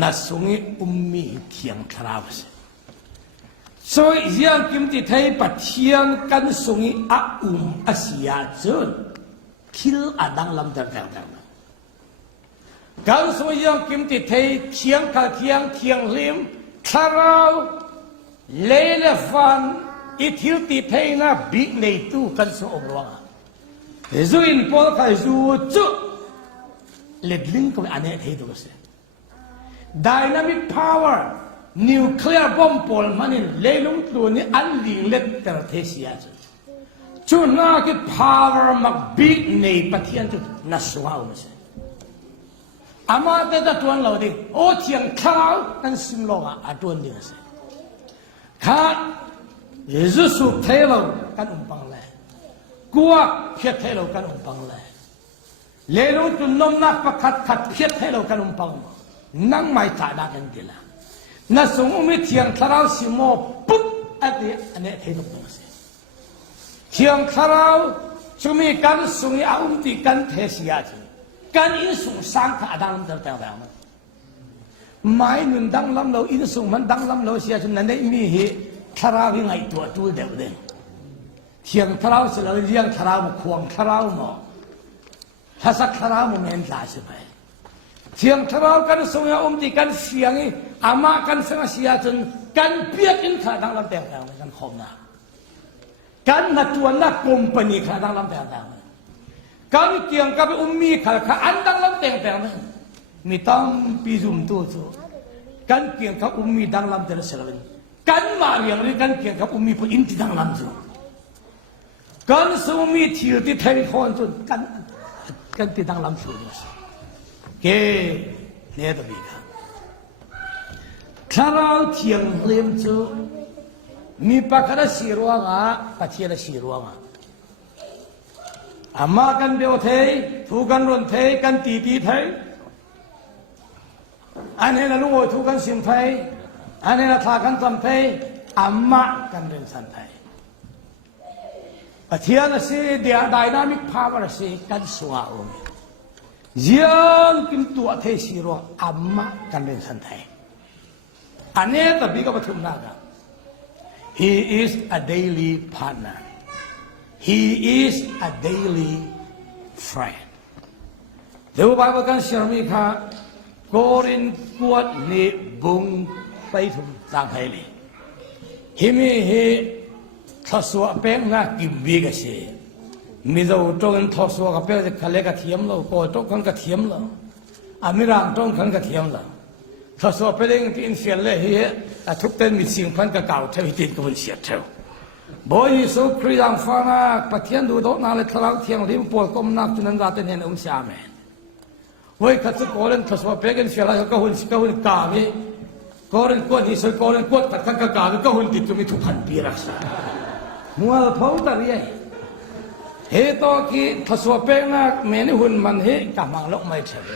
นัสงมีเทียงทาราวสิ所以像今天睇白天跟送伊阿阿西亚尊，kill 阿当啷当当当。跟送伊像今天睇天卡天林，卡劳来了饭，一条地睇那比内都跟送欧罗啊。所以波开入住，列领个安尼睇到个是 ，dynamic power。นิวเคลียร์บอมบอลมันนี่เลี้ยงตัวนี้อันลิงเล็กแต่ละเทศยาจุดน่าคือ power มักบีในประเทศจุดนัสวาวไม่ใช่อามาแต่ตัวเราดิโอ้เทียงข้าวนั่นสิมโลกอ่ะตัวนี้ไม่ใช่ข้าเยซูสุเทเรากันปังเลยกัวเพียรเทเรากันปังเลยเลี้ยงตัวนมนักประคัดเพียรเทเรากันปังนั่งไม่จ่ายได้กันดีละนั่นสมมติเทียงทาราวสิโมปุ๊บอันนี้เทนตัวสิเทียงทาราวจะมีการส่งอาวุธกันเทศยาจีการอินส่งสังขาดังต่างๆมันไม่หนุนดังลำเราอินส่งมันดังลำเราเสียจนนั้นได้มีเหตุทาราวยังไงตัวเดียวเด่นเทียงทาราวสิเราเลี้ยงทาราวควงทาราวหมอถ้าสักทาราวมันเป็นได้ใช่ไหมเทียงทาราวกันส่งอาวุธกันเสียงอามากันเสียงเสียจนกันเปียกอินขาดังลำแต่งกันคมนะกันนัดตัวนักกลมปนีขาดังลำแต่งกันเกี่ยงกับมีขาอันดังลำแต่งมีต้องปีจุ่มตัวกันเกี่ยงกับมีดังลำแต่งเสร็จกันมาเรียงหรือกันเกี่ยงกับมีผู้อินที่ดังลำกันสมีที่ที่ไทยคนจนกันที่ดังลำสุดเก๋เนี่ยตัวบีกันถ้าเราเทียงเลี้ยงจูมีปากกาสีรวงปะเทียนสีรวงอามากันเดียวเทยถูกันรนเทยกันตีเทยอันนี้เราลูกถูกันสิมเทยอันนี้เราทากันจำเทยอามากันเรียนสันเทยปะเทียนสีเดียร์ไดนามิกพาวเวอร์สีกันสวาอุมยังกินตัวเทยสีรวงอามากันเรียนสันเทยอันนี้แต่บีก็มาทุ่มหน้ากัน He is a daily partner He is a daily friend เดี๋ยวไปว่ากันเชื่อมีค่ะโกรินกวดนิบุงไปถึงต่างไทยเลยฮิมีฮิทศวรรษเป็นนักกิบบีกันสิมิจะอุตส่าห์ทศวรรษเป็นจะขัดเล็กกระเทียมแล้วก็ต้องขันกระเทียมแล้วอามิรังต้องขันกระเทียมแล้วถ้าสอบไปเรื่องที่อินเสียเลยเฮ้ยทุกเต้นมีสิ่งพันกับเก่าเท่าที่ก็มันเสียเท่าบ่อยสุขครีดังฟ้านักปะเทียนดูโดนอะไรทะเลาะเทียงริมปวดก้มนักจนนั้นราตเห็นองศาแมนเฮ้ยขัดสกอเล่นถ้าสอบไปกันเสียแล้วก็หุ่นกาบีก็เล่นกวดที่สุดก็เล่นกวดขัดขันกับกาบีก็หุ่นติดตัวมีทุกพันปีรักษามัวเผาตะเรียเฮ้ตัวที่ถ้าสอบไปนักแม่นี่หุ่นมันเฮ้กำมังลงไม่เฉย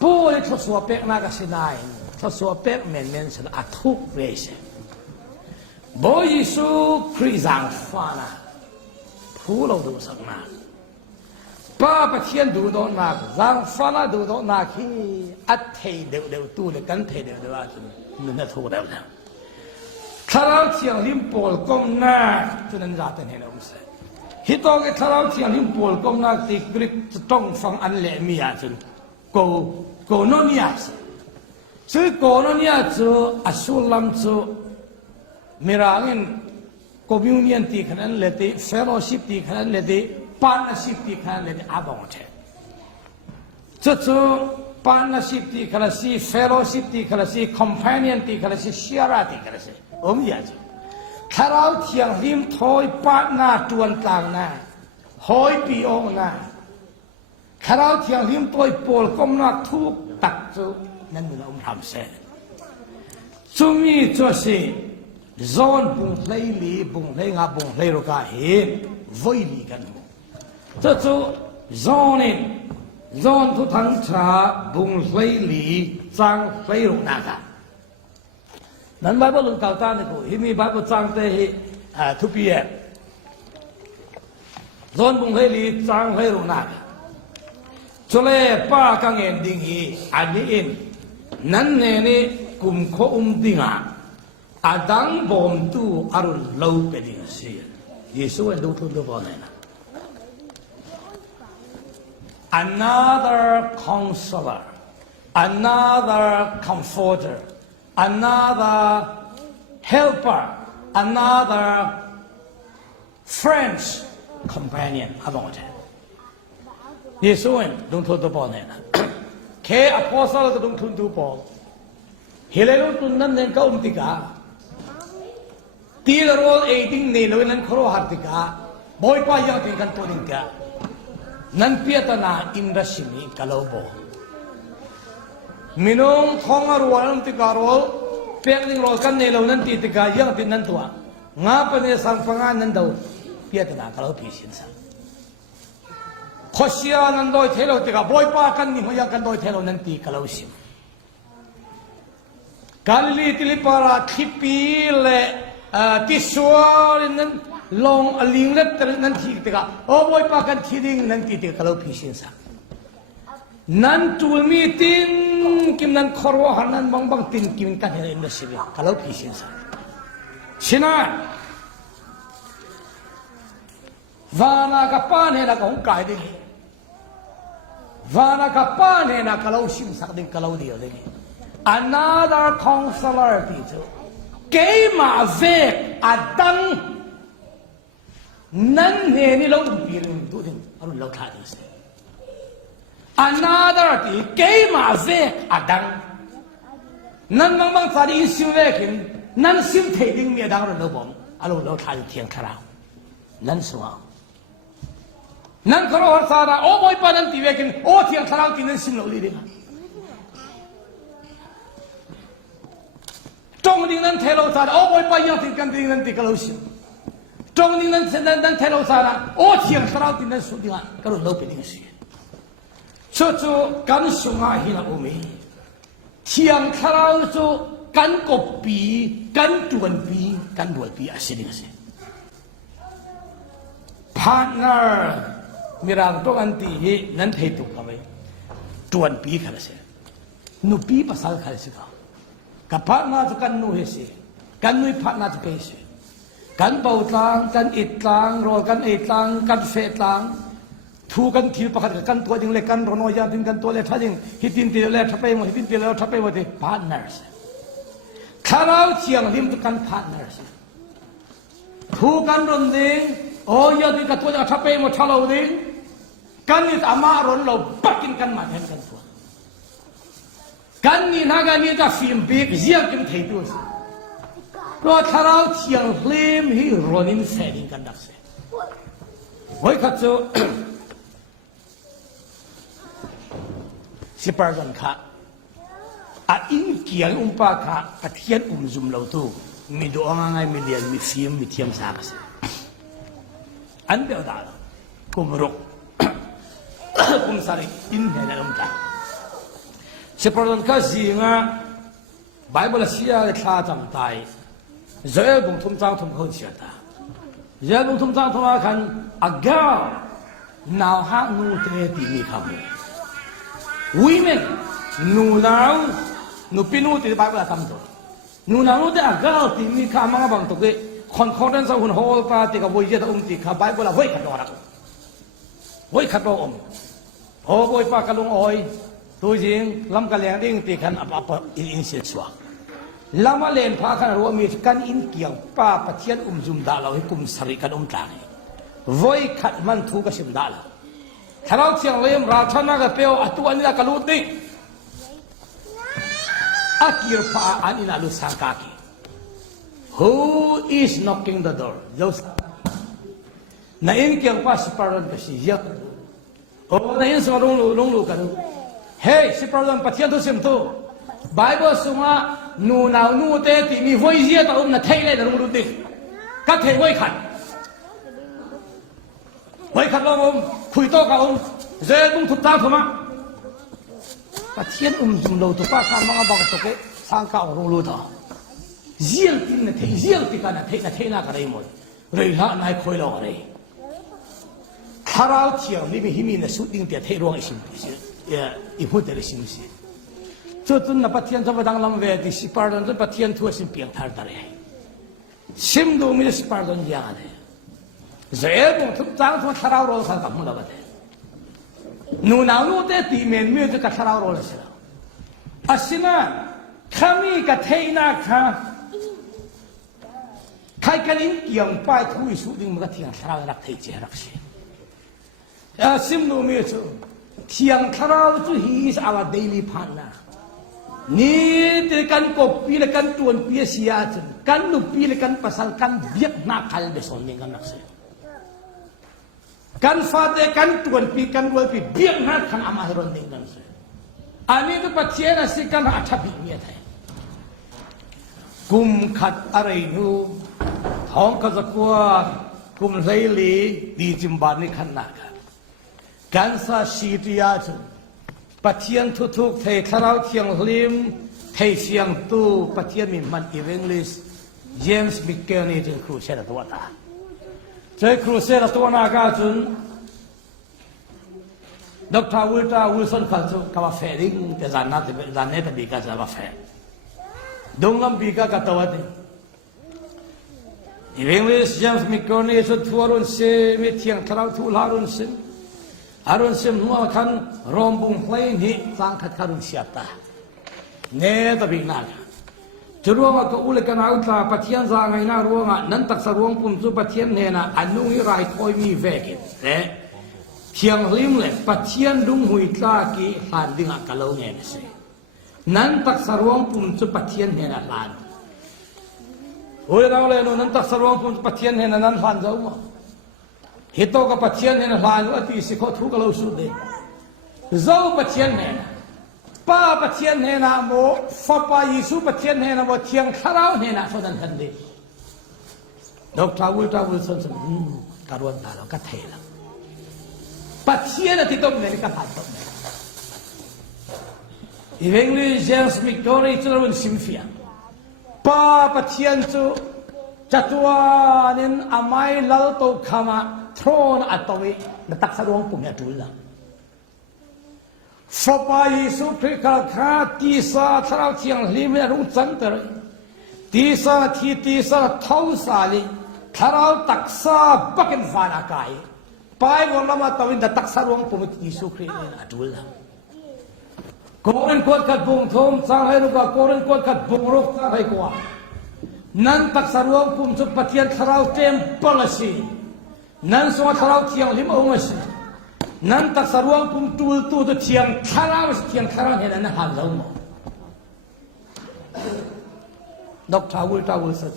ผู้ที่ทศวรรษเป็นนักสินายทศวรรษเป็นเหม็นสละทุกเวช บ่ยิสุคริสต์ฟ้านะผู้เราดูสักนาป้าประเทียนดูโดนนักจังฟ้านะดูโดนนักที่อัดเทเดียวตู้เลยกันเทเดียวว่ามันจะถูกแล้วนะถ้าเราเที่ยงริมโปลก้มหน้าจนนั้นจะเป็นเหตุอะไรฮิตโตเกถ้าเราเที่ยงริมโปลก้มหน้าติกริกจะต้องฟังอันเล่มีอาจนโกโนนิอาจซึ่งโกโนนิอาจอัศวลัมจมีร่างคอมมิวนิตี้ขนาดเล็กเฟโลชิพที่ขนาดเล็กพาร์ทเนอร์ชิพที่ขนาดเล็กอาบังเทจู่พาร์ทเนอร์ชิพที่ขนาดสี่เฟโลชิพที่ขนาดสี่คอมพานียนที่ขนาดสี่เชียร์ที่ขนาดสี่มีอาจถ้าเราเที่ยงริมถอยพาร์ทเนอร์จวนกลางนะหอยปีโอนะถ้าเราเที่ยงริมถอยโปลก้มหน้าทุกตักจู่นั่นเราทำเสร็จจุดนี้จะสิโซนบุ้งเลยลีบุ้งเลยงาบุ้งเลยรูกาเห็นวัยลีกันจู่โซนทุกทั้งชาบุ้งเลยลีจังเลยรูนักนั้นบาปลุงเก่าตาเนี่ยกูฮิมีบาปจังเตะทุบเปียโซนบุ้งเลยลีจังเลยรูนักช่วยป้ากังเงินดิ่งฮีอันนี้เองนั่นเนี่ยกุมโคดิ่งอ่ะอาดังบอมตูอารุลลาวเปดิ่งเสียเยซูเองดูทุนดูบอลเนี่ยนะ another counselor another comforter another helper another friend companion อะไรบ้างเยซูเองดูทุนดูบอลเนี่ยนะแค่อพอลสก็ดูทุนดูบอลเฮเลโลตุนนั้นเนี่ยก็ติกาตีละโรลเอดิ้งเนี่ยเลยนั้นครอหาติกาบอยป้ายังติกันตัวดิ้งกานั้นเปียตนาอินดัชมีกะลาโบมินุงทองอรัวนั้นติการอลเปียดิ้งโรลกันเนี่ยเลยนั้นติกายังตินั้นตัวงาปเนี่ยสังฟังานนั้นดูเปียตนากะลาพิชินสังขอเสียนั้นโดยเทโลติกาบอยป้ากันนี่มันยังกันโดยเทโลนั้นติกะลาชิมKali tilipara kipile tisuar nan long alinglet nan thik teka oh boy pakan thiding nan ti te kalau pisin sa nan tulmi tin kim nan khorwa hanan bang tin kim kan hen na sibe kalau pisin sa sina vana kapan he na kong kai ding vana kapan he na kalau sim sak ding kalau dia ding another counselor dito kay maavek adang nan he ni lo birin do din arun lo tha din se another ti kay maavek adang nan mang sari sim vekin nan sim the ding mi dang ro lo bom alo lo tha thiang khara nan suwa nan kharo har sara o boy pa nan ti vekin o thiang khara ti nan sim lo li ding trong những năm theo lâu xa ô bồi bay yang tin căn tin nan tin kalau sim trong những năm theo lâu xa ô thiang sarau tin nan su dinga kalau lâu pe ding si cho kan sunga hi na umi thiang sarau cho kan kopi kan tuan pi kan buat pi asiding si partner mirang to anti hi nan thei tu kamai tuan pi khala se nu pi pasal khala se ka kapat na tu kan nu hesi kan nu pat na tu pesi kan bau tlang kan it tlang rol kan it tlang kan fe tlang thu kan thil pakhat kan tua ding le kan rono ya tin kan tua le thading hitin ti le thapai mo hitin ti le thapai mo te partners kharau chiang lim tu kan partners thu kan ron ding o ya ti ka tua ja thapai mo thalo ding kan ni ama ron lo bakin kan ma hen kan tuaกันนี่นักนี่จะฟิล์มเบกเยี่ยมกันเท่านั้นเพราะถ้าเราเที่ยงเล่มให้รอนินเสดิงกันดักเสียไว้ข้าเจ้าสิปาร์กันข้าอินเกียงปาข้าเทียนจุ่มเหล่าตู้มีดวงง่ายมีเลียนมีฟิล์มมีเทียมสากเสียอันเดียวดากุมรุกกุมสารีอินเนี่ยนะตาseperti kazi nga Bible siya kata tentang giờ bùng thum trang thum khâu chia ta giờ bùng thum trang thum akan agao nào ha nu te ti mi kham women nu nào nu pinu ti ba ba tham rồi nu nào nu te agao ti mi kham mga bang to ke concordance hun hol pa ti ka voi je ta ti kha bai bola voi khat ora voi khat ro ho voi pa ka lung oi tu jing lam ka leng ding ti khan apa in se chwa lama len pha khan ro mi kan in kiang pa pathian zum da lo kum sari kan tang voi khat man thu ka sim da la tharau chiang lem ra thana ka peo atu ani la ka lu ti akir pa ani la lu sangka ki who is knocking the door those na in kiang pa siparon ka si yak o na in so long lu ka hey siparon pathian tu sim tu Bible sunga nu nào nu te ti mi voi zia ta na thei le da lu ti ka thei voi khat lo khui to ka je bung thu ta thuma pathian zum lo to pa khan manga ba to ke sang ka ro lu ta zial tin na thei zial ti ka na thei na ka rei mo rei ha nai khoi lo rei kharao chiang ni mi himi na su ding te thei rong isim ya I hu te le sim si cho tun na pathian cha badang lam ve ti si pardon cha pathian thu sim piang thar ta re sim do mi si pardon ya ne ze bung thu chang thu kharao ro sa ka mu la ba de nu na nu te ti men mi cha ka kharao ro la sa asina khami ka thei na kha khai kan in kiang pai thu I su ding ma thiang kharao rak thei che rak si sim do mi chu thiang kharao chu he is our daily partner ni te kan ko pi le kan tuan pi sia chen kan lu pi le kan pasal kan biak na kal be son ning kan nak se kan fa te kan tuan pi kan wal pi biak na kan ama ron ning kan se ani tu pathian asi kan atha bi mi thai kum khat arai nu thong ka zakwa kum lai li di jimban ni khan na ka kan sa si ti ya chen pathian thu thuk thei kharau thiang hlim thei siang tu pathian min man evangelist James McKenney te crusade to ta te crusade to na ka chun Dr. Wilson ka chu ka fa ring te zanna te zanne te bi ka za ba fa dongam bi ka ta wa te evangelist James McKenney chu thuarun se mi thiang kharau thu larun sin Arun sim nuwa kan rombung plain hi sang khat karun siapa ne ta bing na churuanga ko ule kan auta pathian za ngai na ruanga nan tak sa ruang pum chu pathian ne na anung I rai thoi mi vekin thiang lim le pathian dung hui tla ki han dinga kalau nge ne se nan tak sa ruang pum chu pathian ne na lan oi raw le no nan tak sa ruang pum pathian ne na nan han zo ma hito ka pathian ne hlan ati si kho thu ka lo su de zo pathian ne pa pathian ne na mo fa pa Yesu pathian ne na mo thiang kharau ne na so dan kan de Dr. Wilson karuan ta lo ka thei la pathian ati tom ne ka phat tom evangelist James McKenney chulun simfia pa pathian chu chatuanin amai lal to khama thron atawi na taksarong pumya tula Fapa Yesu Krika kha tisa tharau chiang hlim ya rung chang ter tisa thau sali tharau taksa bakin fana kai pai golama tawin da taksarong pum Yesu Krika na tula koren kot kat bung thom chang hai ruka koren kot kat bung rok chang hai kwa nan taksarong pum chu pathian tharau tem policy nan so tharau thiang lim ong asi nan tak sarwang pum tul tu to thiang tharau he na han lo mo Dr. Wilson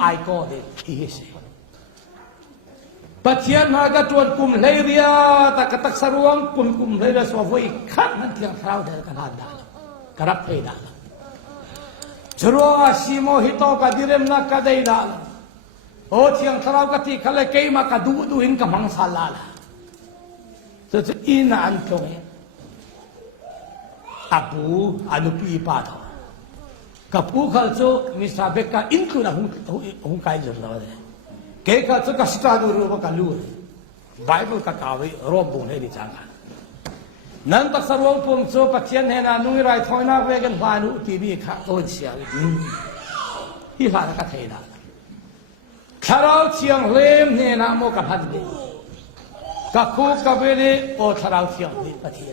I got it he said pathian ha ka tuan kum leiria tak sarwang kum leira so voi khat nan thiang tharau de ka han da karap thei da chro asimo hito ka direm na ka dei da o thiang tharau ka ti khale ke ma ka du in ka mang sa la so in an tong abu anupi pa tho กับผู้เขาจะมิสาเบกาอินทุนะหุงไกจุดแล้วเลยเกย์เขาจะกัสตาดูรูปกันรู้เลยไบเบิลกับกาวิรอบบุญให้ดิฉันกันนั่นตักสรวงปุ่มโซปัจเจียนเฮนานุ้ยไรทอยนักเวกันพานุทีวีข้าโอนเสียที่ผ่านก็เทน่ะคาราเชียงเล่มเฮนาโมกับพันดีกับคู่กับเวรีโอคาราเชียงเล่มปะเทีย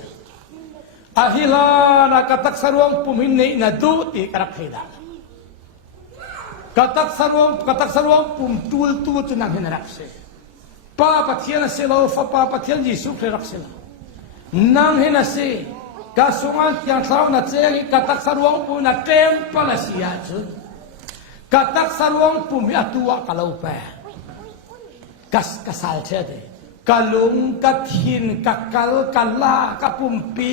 อาฮิลานะกับตักสรวงปุ่มหินนี่นะดูตีกระเทน่ะกับตักสรวงปุ่มตูลจนังเฮนารักเสป้าปะเทียนเสลาฟ้าป้าปะเทียนยิสุเครักเสลานั่งเห็นสิกาสุงันที่ยังสาวนัดเจงกัตักสรวงปุ่นเต็มพลาสีอาจุดกัตักสรวงปุ่มยาตัวกัลอุปกัสาลเชดกัลุงกัทินกัลกัลลากัปุ่มปี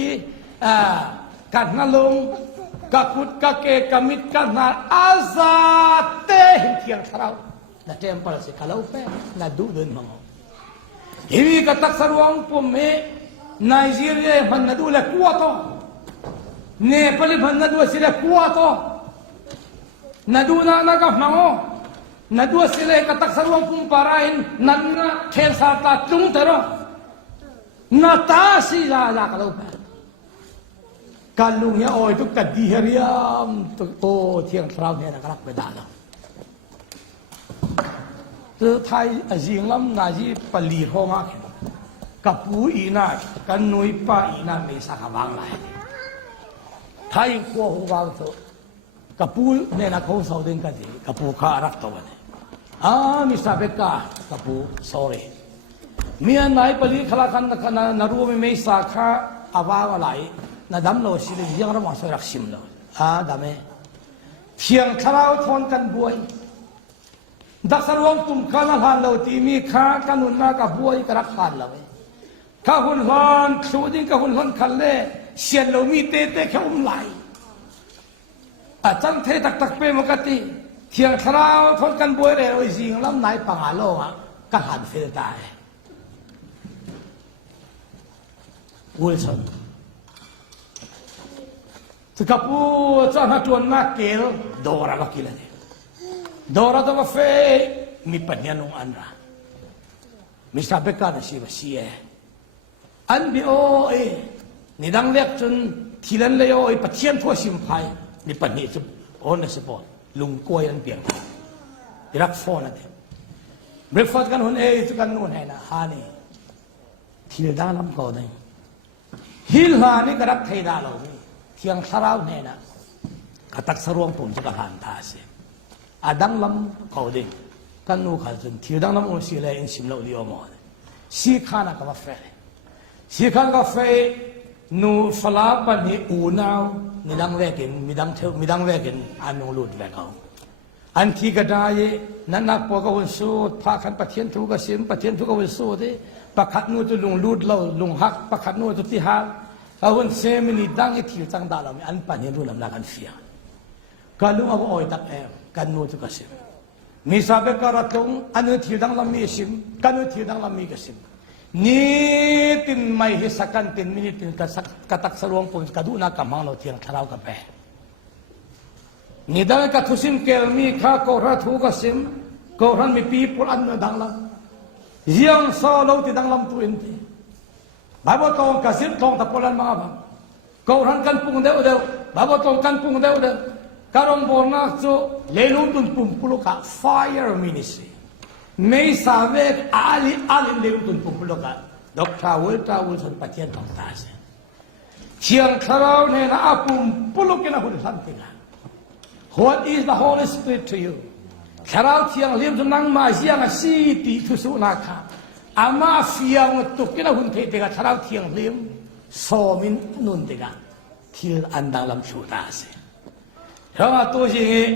กันาลุงกักุดกัเกกัมิดกันาอาซาเตหินที่ยังสาวนัดเต็มพลาสีกัลอุปนัดดูเดินมังฮีกัตักสรวงปุ่มเมไนจีเรียมันนัดดูเล็กกว่าตัวเนปาลีมันนัดดูสิเล็กกว่าตัวนัดดูน่ากับมังโอนัดดูสิเล็กกับตักสรวงปุ่มปาราอินนัดน่ะเทนสาตาจุงเตอร์นัดตาสิลากัลอุปกัลลุงเนี่ยโอ้ยทุกตัดดีเฮียมตุโตเที่ยงคราวเนี่ยนะครับไปด่าเราคือไทยจิงลำนาจีปลีโฮมากกับผู้อีน่ากันนุยป้าอีน่าไม่สักบางไรไทยขั้วหัวตัวกับผู้เนี่ยนักเขาสาวเดินกันดีกับผู้ข้ารักตัวเนี่ยมิสาเบกากับผู้ sorry มีอันไหนปลีขลังกันนารู้ไม่สักข้าอาว่าอะไรนาดำโลสิเลยยังระวังสวยรักชิมเลยดำเมเที่ยงคราวทนกันบวยดักสรวงตุ่มข้าหันเราตีมีข้ากันนุนมากับบวยกระขันเราข้าหุ่นหันชูดิ้งข้าหุ่นหันขันเล่เสียนเรามีเตะแค่ไหลจังเทตักเปมกติเที่ยงคราวทนกันบวยเลยโอ้ยสิงลำไหนปังหาโลก็หันเฟลตายวิลสันสกับผู้เจ้าหน้าจวนมาเกลดอราลักกิเลดอราตัวเฟมีปัญญาหนุ่มอันระมิสาเบกาเนสิบเสียอันบีโอนี่ดังเล็กจนทีนั้นเลยโอ้ปัจเจียนทั่วสิมพายนี่ปัญญาจุโอนสปอร์ตลุงกวยอันเปียงรักฟอนนั่นเองเบรกฟาสกันหุ่นจุกันนู่นให้นะฮานี่ทีละด้านลำก่อนเลยฮิลฮานี่ก็รักไทยดาเราเที่ยงสราวเนี่ยนะกตักสรวงผมจะกหันท่าเสียดังลำก่อนเลยกันนู่นขันจนทีดังลำโอสิเลยอินสิมเราเดียวหมดสีข้านะก็ว่าเฟรสีข้านก็เฟนูฟลาปันนี่อูนาวนี่ดังเวกินมีดังเวกินอันนูลุดเวกเอาอันที่ก็ได้นั่นนักพวกเขาสู้พาขันปะเทียนทุกสิ่งปะเทียนทุกสิ่งสู้ดิปะขัดนู่นจะลุงลุดเราลุงหักปะขัดนู่นจะที่หักเอาคนเซมินี่ดังอีที่จังดาเราไม่อันปันนี่รู้ลำนักอันเสียกันลุงเอาอ้อยตักกันนู่นทุกสิ่งมีสาเบกระตงอันนู้นที่ดังลำมีสิ่งกันนู้นที่ดังลำมีสิ่งนี่ตินไม่เฮสักันตินมินิตินกตักสรวงปุ่นกระดูนักกำมังเราเที่ยงทะเลาะกันไปนี่ดังกัทุสิมเกลมีข้าโกรัทุกสิมโกรันมีปีปุรันดังลำยังโซโลติดังลำตุอินทีบาบตองกสิมทองตะปุรันมาบังโกรันกันปุ่งเดียวบาบตองกันปุ่งเดียวการองบอนักจูเลลุตุนปุ่มปุลุกะ fire ministryไม่ทราบว่าอะไรเลวตุนปุ่มปลุกะด็อกทราเวลสันปะเทียนของตาเสียเชียงคราวเนี่ยนะปุ่มปลุกนะหุ่นสันติละ What is the Holy Spirit to you คราวเชียงเลี้ยงจนนั่งมาเชียงสีตีทุสุนักอามาเฟียงตุกนะหุ่นเทติกะคราวเชียงเลี้ยงโซมินนุนติกะที่อันดังลำชูตาเสียเพราะว่าตัวจริง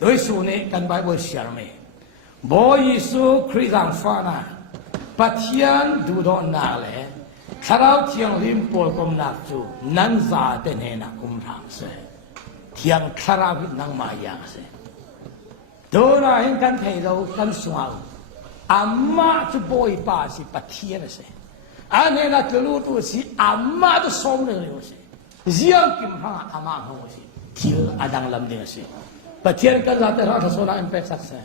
โดยส่วนนี้กันไบเบิลเชียร์ไม่บอยสุคริสต์ฟ้านะปัจจัยดูดอนนาเลคราวเที่ยงริมปอลกุมนักจูนันซาเตเนนักกุมทางเสเที่ยงคราวนังมาอย่างเสดูน่าเห็นกันให้เรากันสวาอามาจะบอยป้าสิปัจจัยเสอันนี้นักลูกตัวสิอามาจะสมเลยเสเยี่ยมกิมหาอามาหัวสิ thil adang lam ding si pathian kan la te ra tha sona impact saksa